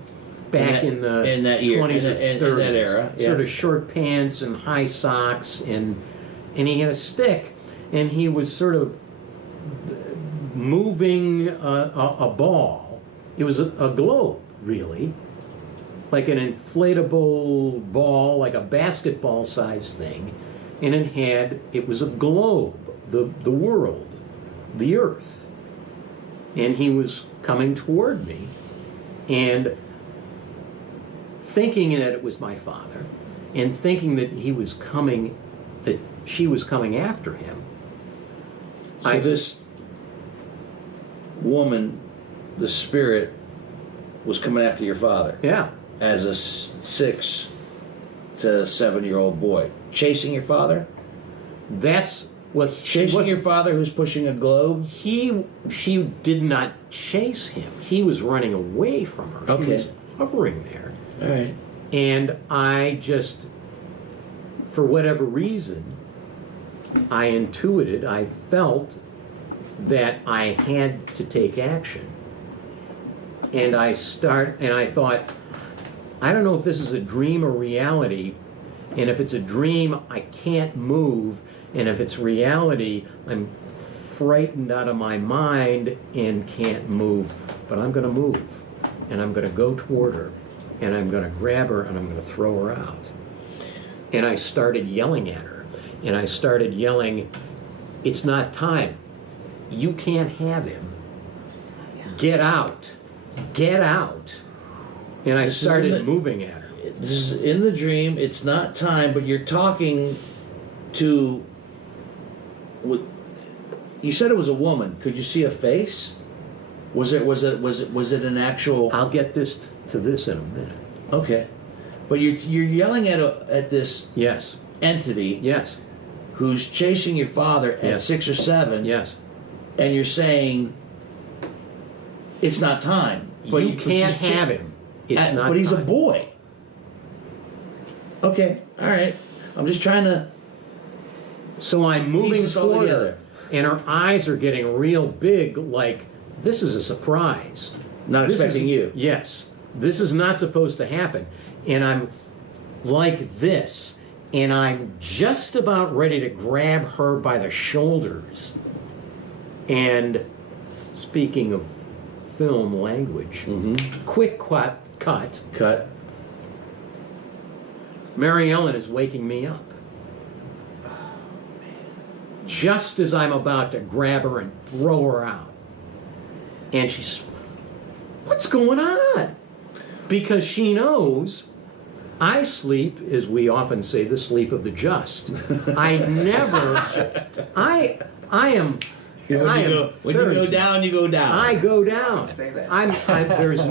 back in the 20s or 30s. In that era, yeah. Sort of short pants and high socks, and he had a stick, and he was sort of moving a ball. It was a globe, really, like an inflatable ball, like a basketball size thing, and it was a globe, the world, the earth, and he was coming toward me, and thinking that it was my father, and thinking that she was coming after him. So this woman, the spirit, was coming after your father. Yeah. As a 6 to 7-year-old boy, chasing your father. That's what chasing your father, who's pushing a globe. She did not chase him. He was running away from her. Okay. She was hovering there. All right. And I just, for whatever reason, I intuited, I felt that I had to take action. And I thought, I don't know if this is a dream or reality, and if it's a dream, I can't move, and if it's reality, I'm frightened out of my mind and can't move, but I'm going to move, and I'm going to go toward her, and I'm going to grab her, and I'm going to throw her out. And I started yelling at her, and I started yelling, "It's not time. You can't have him. Get out. Get out." And I started moving at her. This is in the dream. It's not time, but you're talking to. You said it was a woman. Could you see a face? Was it an actual? I'll get to this in a minute. Okay, but you're yelling at this entity. Yes. Who's chasing your father at 6 or 7? Yes. And you're saying it's not time. But you can't have him. It's not but he's time. a boy. Okay, all right. I'm just trying to. So I'm moving piece this all toward together. her, and her eyes are getting real big, like this is a surprise. Not expecting you. Yes. This is not supposed to happen. And I'm like this, and I'm just about ready to grab her by the shoulders. And speaking of film language, quick cut. Mary Ellen is waking me up. Just as I'm about to grab her and throw her out. And she's, "What's going on?" Because she knows I sleep, as we often say, the sleep of the just. I never, I am. When you go down, you go down. I go down. Say that. There's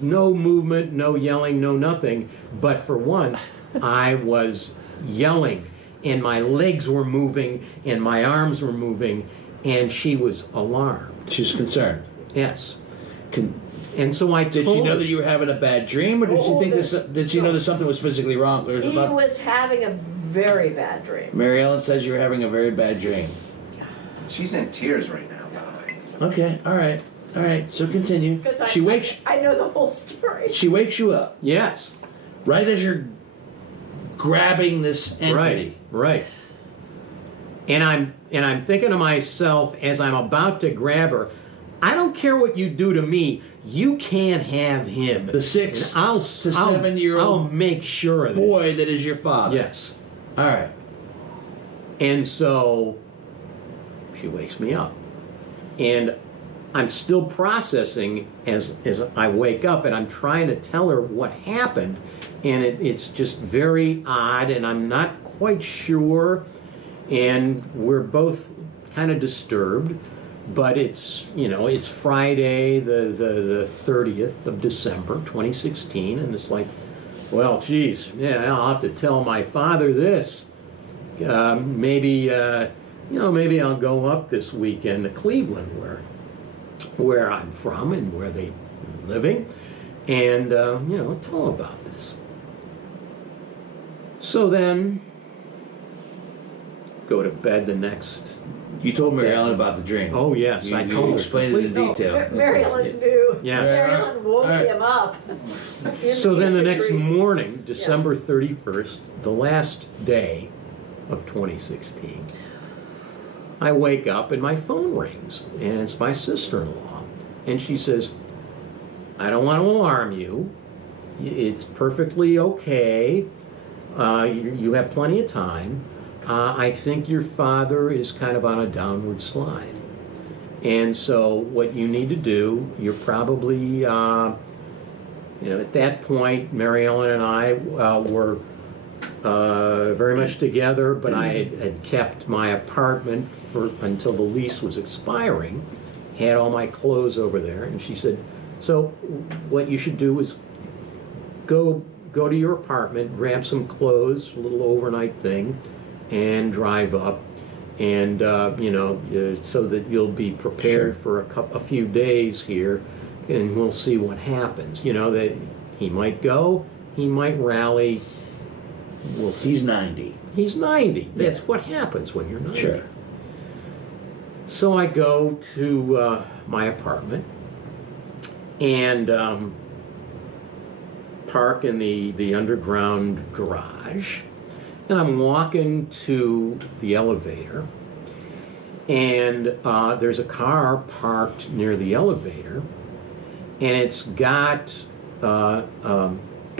no movement, no yelling, no nothing. But for once, I was yelling, and my legs were moving, and my arms were moving, and she was alarmed. She's concerned. Yes. And so I Did told she know her, that you were having a bad dream, or did she think did she know that something was physically wrong? Or He was having a very bad dream. Mary Ellen says you're having a very bad dream. She's in tears right now, by the way. So. Okay, all right. So continue. Because I know the whole story. She wakes you up yes, right as you're grabbing this entity. right. And I'm thinking to myself as I'm about to grab her, I don't care what you do to me, you can't have him. The 6 And to 7 year I'll old make sure of this. boy that is your father. Yes. All right. And so she wakes me up. And I'm still processing as I wake up, and I'm trying to tell her what happened. And it's just very odd, and I'm not quite sure. And we're both kind of disturbed. But it's Friday, the 30th of December, 2016, and it's like, well, geez, yeah, I'll have to tell my father this. Maybe I'll go up this weekend to Cleveland, where I'm from and where they're living, and tell them about this. So then, go to bed the next. You told Mary Ellen about the dream. Oh yes, I told her. Explained it in completely. detail. Mary Ellen knew. Yes. Mary Ellen woke him up. So then the next dream. morning, December 31st, the last day of 2016, I wake up and my phone rings, and it's my sister-in-law, and she says, I don't want to alarm you. It's perfectly okay. You have plenty of time. I think your father is kind of on a downward slide. And so what you need to do, you're probably, at that point, Mary Ellen and I were very much together, but I had kept my apartment until the lease was expiring, had all my clothes over there, and she said, so what you should do is go to your apartment, grab some clothes, a little overnight thing, and drive up, and so that you'll be prepared for a few days here, and we'll see what happens. That he might go, he might rally. We'll see. He's 90. He's 90. Yeah. That's what happens when you're 90. Sure. So I go to my apartment and park in the underground garage. And I'm walking to the elevator, and there's a car parked near the elevator, and it's got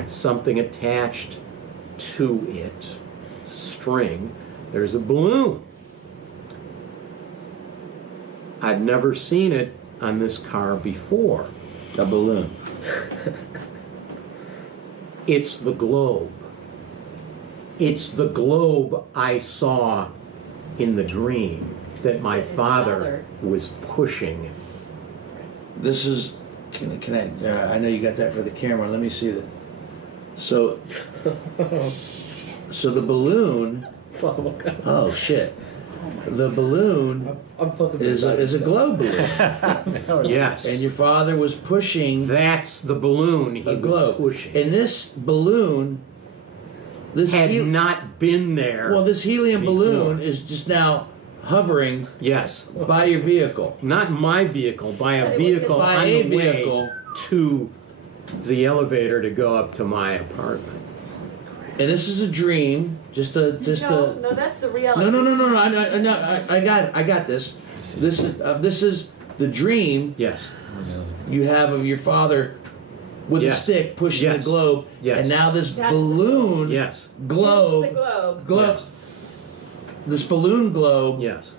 something attached to it, string. There's a balloon. I'd never seen it on this car before. A balloon. It's the globe. It's the globe I saw in the dream that my father was pushing. This is. Can I? I know you got that for the camera. Let me see that. So the balloon. Oh shit. The balloon is a globe balloon. Yes. And your father was pushing That's the balloon he a was globe. pushing. And this balloon, Had not been there. well, this helium before. balloon is just now hovering Yes. by your vehicle. Not my vehicle, by But a it was vehicle by on a the way vehicle. to the elevator to go up to my apartment. And this is a dream. No, that's the reality. No. I got this. This is the dream Yes. you have of your father with a Yes. stick pushing Yes. the globe. Yes. And now this That's the balloon Yes. globe, It's the globe. globe, this balloon globe Yes.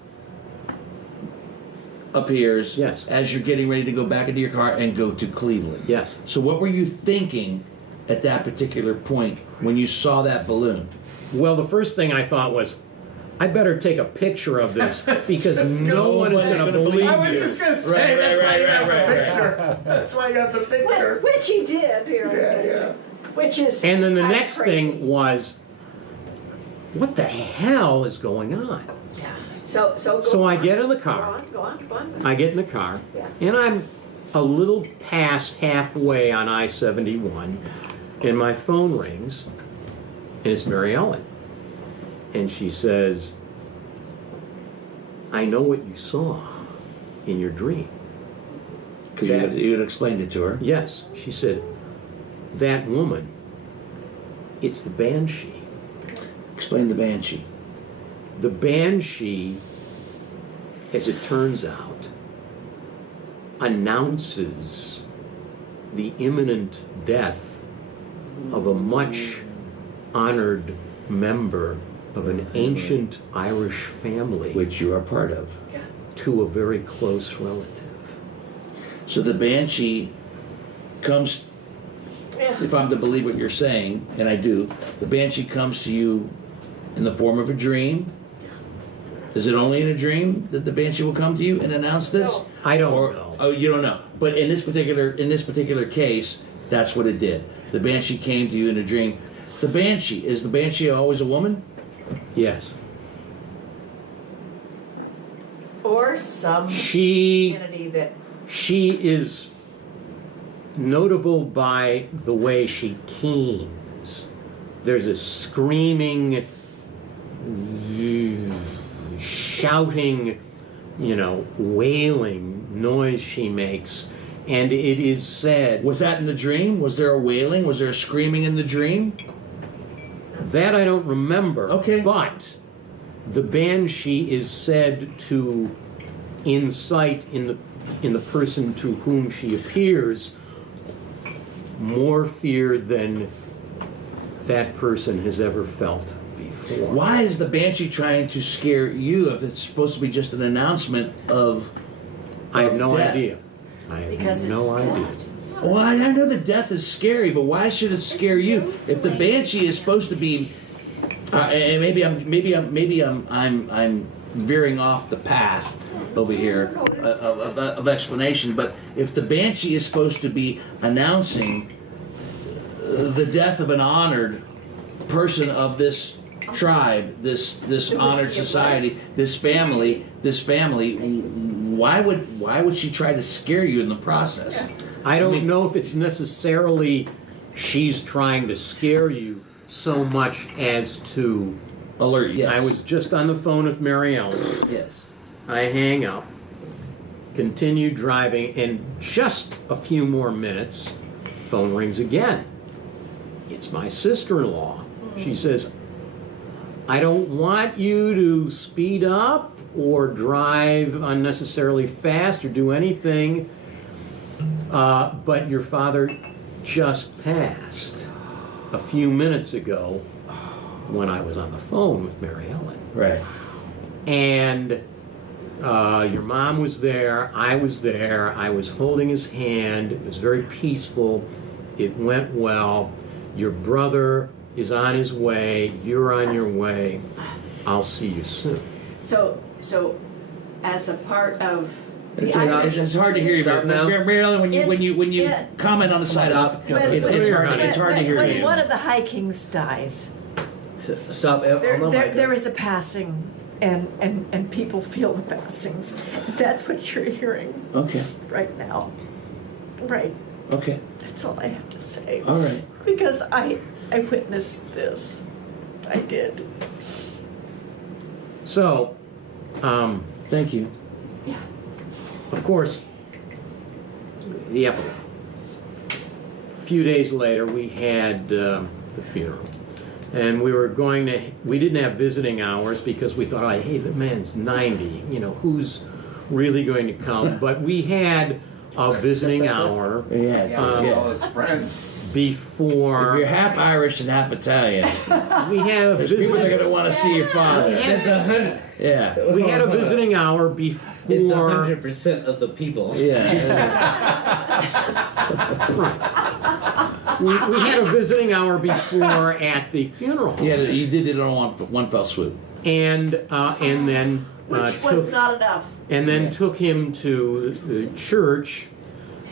appears Yes. as you're getting ready to go back into your car and go to Cleveland. Yes. So what were you thinking at that particular point when you saw that balloon? Well, the first thing I thought was, I better take a picture of this because no one is going to believe I was you. just going to say, that's why you got the picture. right. That's why I got the picture. Which he did here. Yeah. Which is. And then the kinda next crazy. thing was, what the hell is going on? Yeah. So go So I on. get in the car. Go on. I get in the car, Yeah. and I'm a little past halfway on I-71, and my phone rings, and it's Mary Ellen. And she says, I know what you saw in your dream. Because you had explained it to her. Yes, she said, that woman, it's the Banshee. Explain the Banshee. The Banshee, as it turns out, announces the imminent death of a much honored member of an ancient Irish family Which you are part of. to a very close relative. So the Banshee comes, if I'm to believe what you're saying, and I do, the Banshee comes to you in the form of a dream. Is it only in a dream that the Banshee will come to you and announce this? No. I don't Or, know. oh, you don't know. But in this particular case, that's what it did. The Banshee came to you in a dream. The Banshee always a woman? Yes. Or some She entity that. She is notable by the way she keens. There's a screaming, shouting, wailing noise she makes. And it is said, Was that in the dream? Was there a wailing? Was there a screaming in the dream? that I don't remember. Okay. But the Banshee is said to incite in the person to whom she appears more fear than that person has ever felt before. Why is the Banshee trying to scare you if it's supposed to be just an announcement of I have no death? idea. I have Because no it's idea. just. Well, I know that death is scary, but why should it scare you? If the Banshee is supposed to be, and maybe I'm veering off the path over here of explanation. But if the Banshee is supposed to be announcing the death of an honored person of this tribe, this honored society, this family, why would she try to scare you in the process? I don't know if it's necessarily she's trying to scare you so much as to Alert you. Yes. I was just on the phone with Mary Ellen. Yes. I hang up, continue driving, and just a few more minutes, phone rings again. It's my sister-in-law. She says, I don't want you to speed up or drive unnecessarily fast or do anything, but your father just passed a few minutes ago when I was on the phone with Mary Ellen. Right. And your mom was there, I was there, I was holding his hand, it was very peaceful, it went well, your brother is on his way, you're on your way, I'll see you soon. So as a part of the It's hard to hear you. Stop now. Mary Ellen, when you Yeah. comment on the side, it's hard to hear when you. one of the High Kings dies, Stop. On the mic. there is a passing, and people feel the passings. That's what you're hearing Okay. right now. Right. Okay. That's all I have to say. All right. Because I witnessed this. I did. So, Thank you. Yeah. of course, the epilogue. A few days later, we had the funeral. And we didn't have visiting hours because we thought, oh, hey, the man's 90, who's really going to come? But we had a visiting hour Yeah. All his friends. before. If you're half Irish and half Italian, We had a there's people that are visiting. going to want to see your father. It's 100. Yeah. We had a visiting hour before. It's 100% of the people. Yeah. We had a visiting hour before at the funeral. Yeah. You did it on one fell swoop. And then Which was not enough. took him to the church.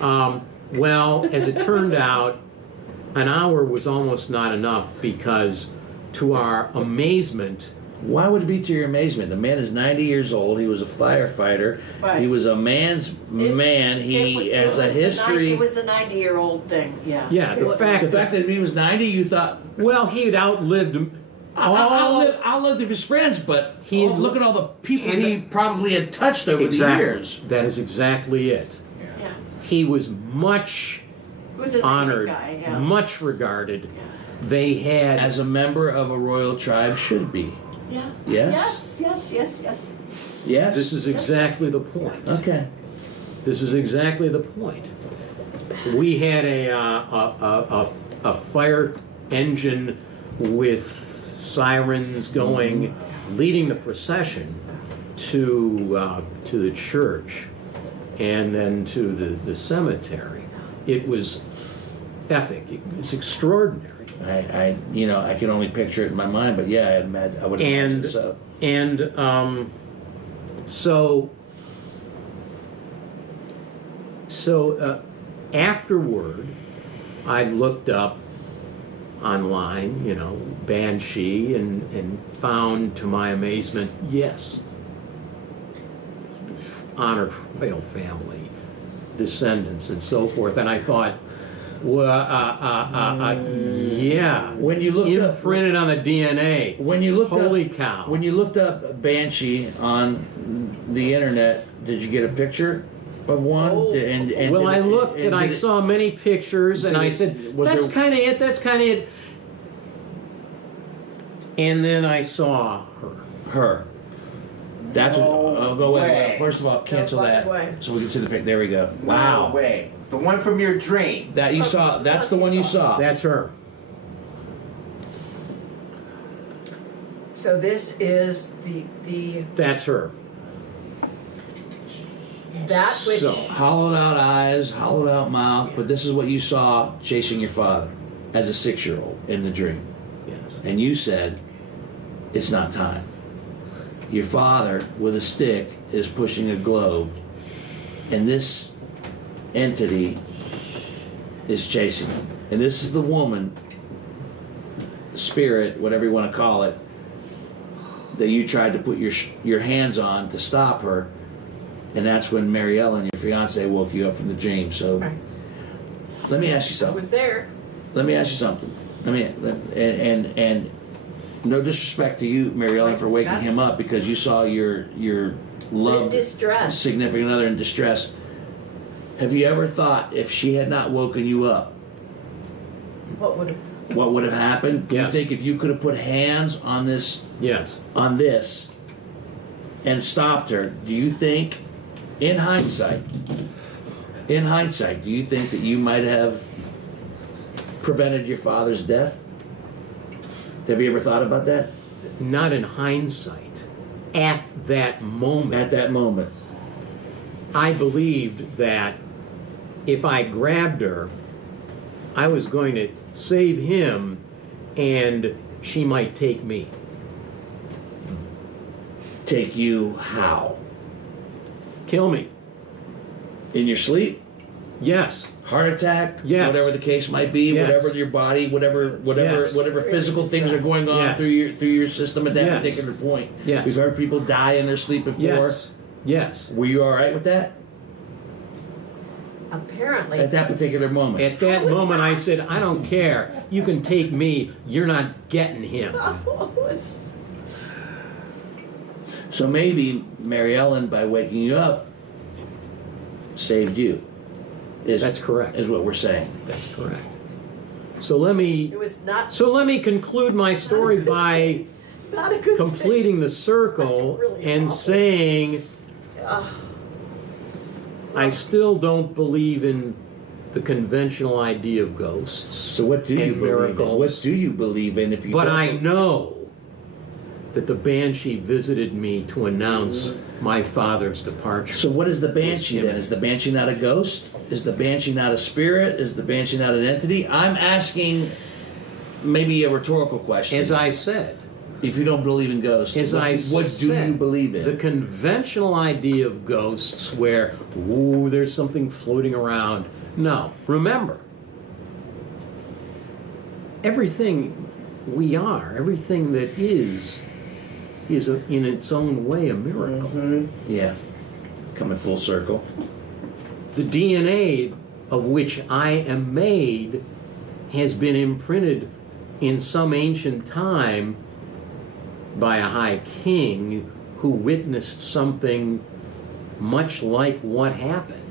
Well, as it turned out, an hour was almost not enough because to our amazement, Why would it be to your amazement? The man is 90 years old. He was a firefighter. Right. He was a man's man. He has a history. It was a 90-year-old thing, yeah. yeah, the fact that he was 90, you thought, well, he had outlived outlived his friends, but He had look at all the people and he probably had touched over the years. That is exactly it. Yeah. He was much He was an amazing honored, guy, yeah. much regarded. Yeah. They had As a member of a royal tribe should be. Yeah. Yes? Yes. Yes? This is exactly the point. Okay. This is exactly the point. We had a fire engine with sirens going, leading the procession to the church, and then to the cemetery. It was epic. It was extraordinary. I can only picture it in my mind, but yeah, I would imagine so. And so afterward, I looked up online, Banshee, and found, to my amazement, yes, honored royal family, descendants, and so forth. And I thought, well, yeah. When you looked up, imprinted on the DNA. when you looked Holy up, cow. when you looked up Banshee on the internet, did you get a picture of one? Oh. Well, I looked and I saw many pictures, and I said, that's kind of it, that's kind of it. And then I saw her. That's No go away. way. First of all, cancel No that fucking way. so we can see the picture. There we go. Wow. No way. The one from your dream. That you saw. That's the one you saw. that's her. So this is the That's her. that which So hollowed out eyes, hollowed out mouth, but this is what you saw chasing your father as a 6-year-old in the dream. Yes. And you said, it's not time. Your father, with a stick, is pushing a globe, and this entity is chasing him. And this is the woman, spirit, whatever you want to call it, that you tried to put your hands on to stop her, and that's when Mary Ellen, your fiance, woke you up from the dream. So, Right. let me ask you I something. was there. Let me ask you something. And no disrespect to you, Mary Ellen, for waking him up because you saw your loved In distress. significant other in distress. Have you ever thought if she had not woken you up, What would have what would have happened? Do you Yes. think if you could have put hands on this Yes. and stopped her, do you think, in hindsight, do you think that you might have prevented your father's death? Have you ever thought about that? Not in hindsight. At that moment. At that moment. I believed that if I grabbed her, I was going to save him and she might take me. Take you how? Kill me. In your sleep? Yes. Heart attack? Yes. Whatever the case might be, Yes. whatever your body, whatever Yes. physical things are going on Yes. through your system at that Yes. particular point. Yes. We've heard people die in their sleep before. Yes. Yes. Were you all right with that? apparently At that particular moment? At that moment, I said, I don't care. You can take me. You're not getting him. was So maybe Mary Ellen, by waking you up, saved you. That's correct. Is what we're saying. That's correct. So let me it was not conclude my story by not a good completing the thing. circle It's like really and awful. saying Ugh. I still don't believe in the conventional idea of ghosts. So what do you And believe in? miracles. What do you believe in if you But don't? I know that the Banshee visited me to announce my father's departure. So what is the Banshee then? Is the Banshee not a ghost? Is the Banshee not a spirit? Is the Banshee not an entity? I'm asking maybe a rhetorical question. As I said, if you don't believe in ghosts, what do you believe in? The conventional idea of ghosts where, ooh, there's something floating around. No. Remember, everything we are, everything that is in its own way a miracle. Yeah. Coming full circle. The DNA of which I am made has been imprinted in some ancient time by a high king who witnessed something much like what happened.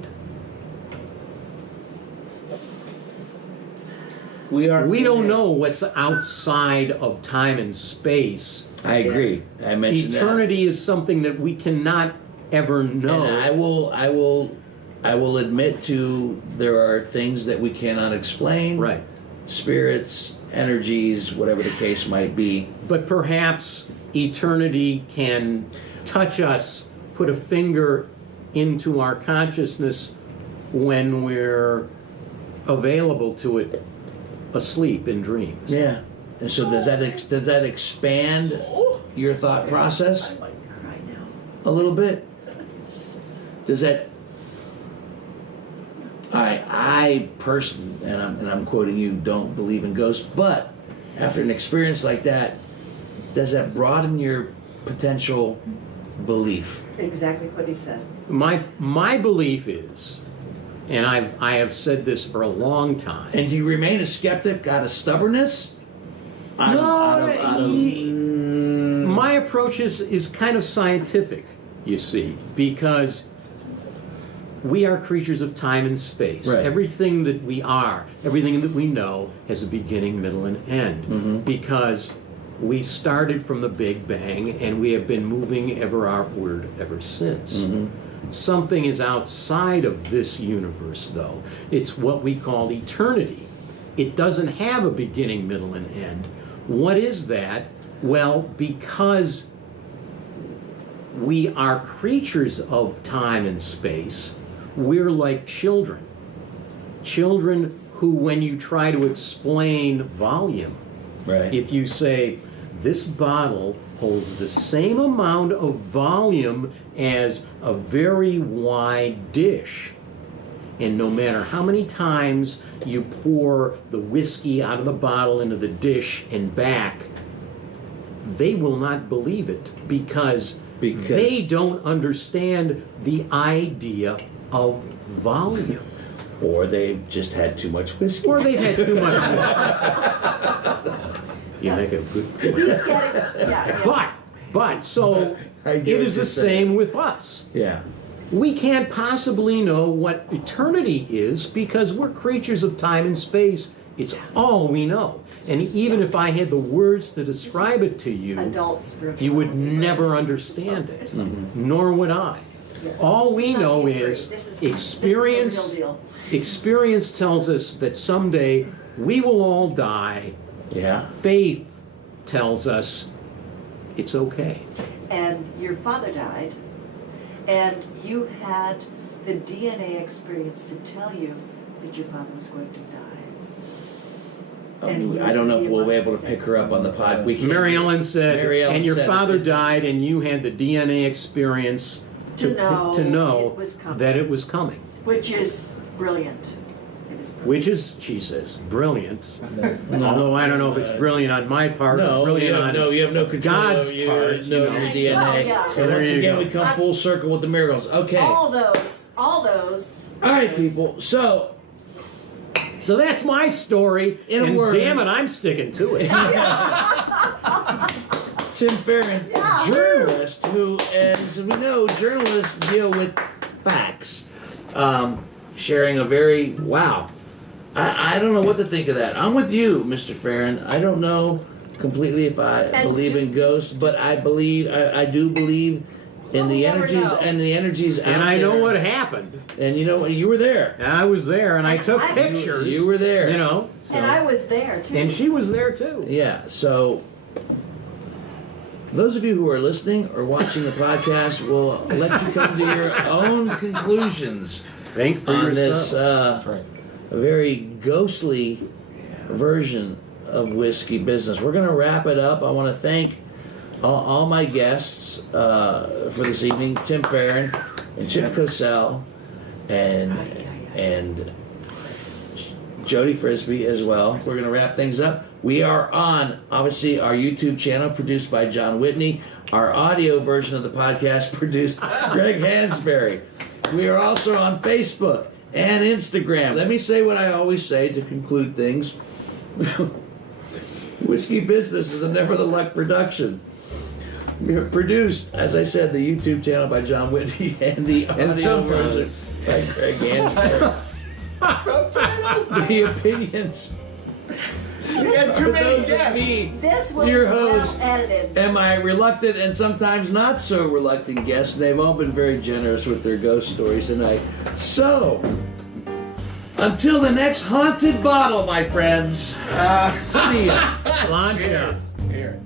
We don't know what's outside of time and space. I agree. I mentioned Eternity is something that we cannot ever know. And I will admit to there are things that we cannot explain. Right. Spirits, energies, whatever the case might be. But perhaps eternity can touch us, put a finger into our consciousness when we're available to it asleep in dreams. Yeah. And so does that expand your thought process I might cry now. a little bit? Does that? I personally, and I'm quoting you, don't believe in ghosts, but after an experience like that, does that broaden your potential belief? Exactly what he said. My belief is, and I have said this for a long time. And do you remain a skeptic out of stubbornness? My approach is kind of scientific, you see, because we are creatures of time and space. Right. Everything that we are, everything that we know has a beginning, middle, and end. Because we started from the Big Bang and we have been moving ever upward ever since. Something is outside of this universe, though. It's what we call eternity. It doesn't have a beginning, middle, and end. What is that? Well, because we are creatures of time and space, we're like children. Children who, when you try to explain volume, Right. if you say, this bottle holds the same amount of volume as a very wide dish, and no matter how many times you pour the whiskey out of the bottle into the dish and back, they will not believe it because they don't understand the idea of volume. Or they've just had too much whiskey. Or they've had too much whiskey. You make a good point. He's getting, yeah. But so I it get what is you're the saying. same with us. Yeah. We can't possibly know what eternity is because we're creatures of time and space. It's all we know. And even if I had the words to describe it to you, Adult spiritual. you would never understand it, nor would I. All we know is experience. This is the real deal. Experience tells us that someday we will all die. Yeah. Faith tells us it's okay. And your father died, and you had the DNA experience to tell you that your father was going to die. And I don't know if we'll be able to pick her up on the pod. We can't. Mary Ellen said, Mary Ellen and your said father it. died, and you had the DNA experience to know it was coming. that it was coming. Which is brilliant. It is brilliant. Which is, she says, brilliant. Although I don't know if it's brilliant on my part or brilliant on you have no control God's over part. your DNA. Well, yeah. So There once you again, go. we come full circle with the miracles. Okay. All those. All right, people. So that's my story, In a and word. damn it, I'm sticking to it. Tim Feran, journalist who, as we know, journalists deal with facts. Sharing a very, wow. I don't know what to think of that. I'm with you, Mr. Feran. I don't know completely if I believe in ghosts, but I do believe in the never energies know. and the energies out And I know there. what happened. And you know, you were there. And I was there, and I took I- pictures. You were there. You know. And I was there too. And she was there too. Yeah, so those of you who are listening or watching the podcast will let you come to your own conclusions Think for on yourself. this very ghostly version of whiskey business. We're going to wrap it up. I want to thank all my guests for this evening, Tim Feran and Chip Kocel and Jody Frisbee as well. We're going to wrap things up. We are on, obviously, our YouTube channel produced by John Whitney. Our audio version of the podcast produced Greg Hansberry. We are also on Facebook and Instagram. Let me say what I always say to conclude things. Whiskey Business is a Never the Luck production. We are produced, as I said, the YouTube channel by John Whitney and the audio version by Greg Hansberry. Subtitles? The opinions You got too many those of guests. me, This was your well host, edited. and my reluctant and sometimes not so reluctant guests. They've all been very generous with their ghost stories tonight. So, until the next haunted bottle, my friends. See ya. Launch Cheers. Here.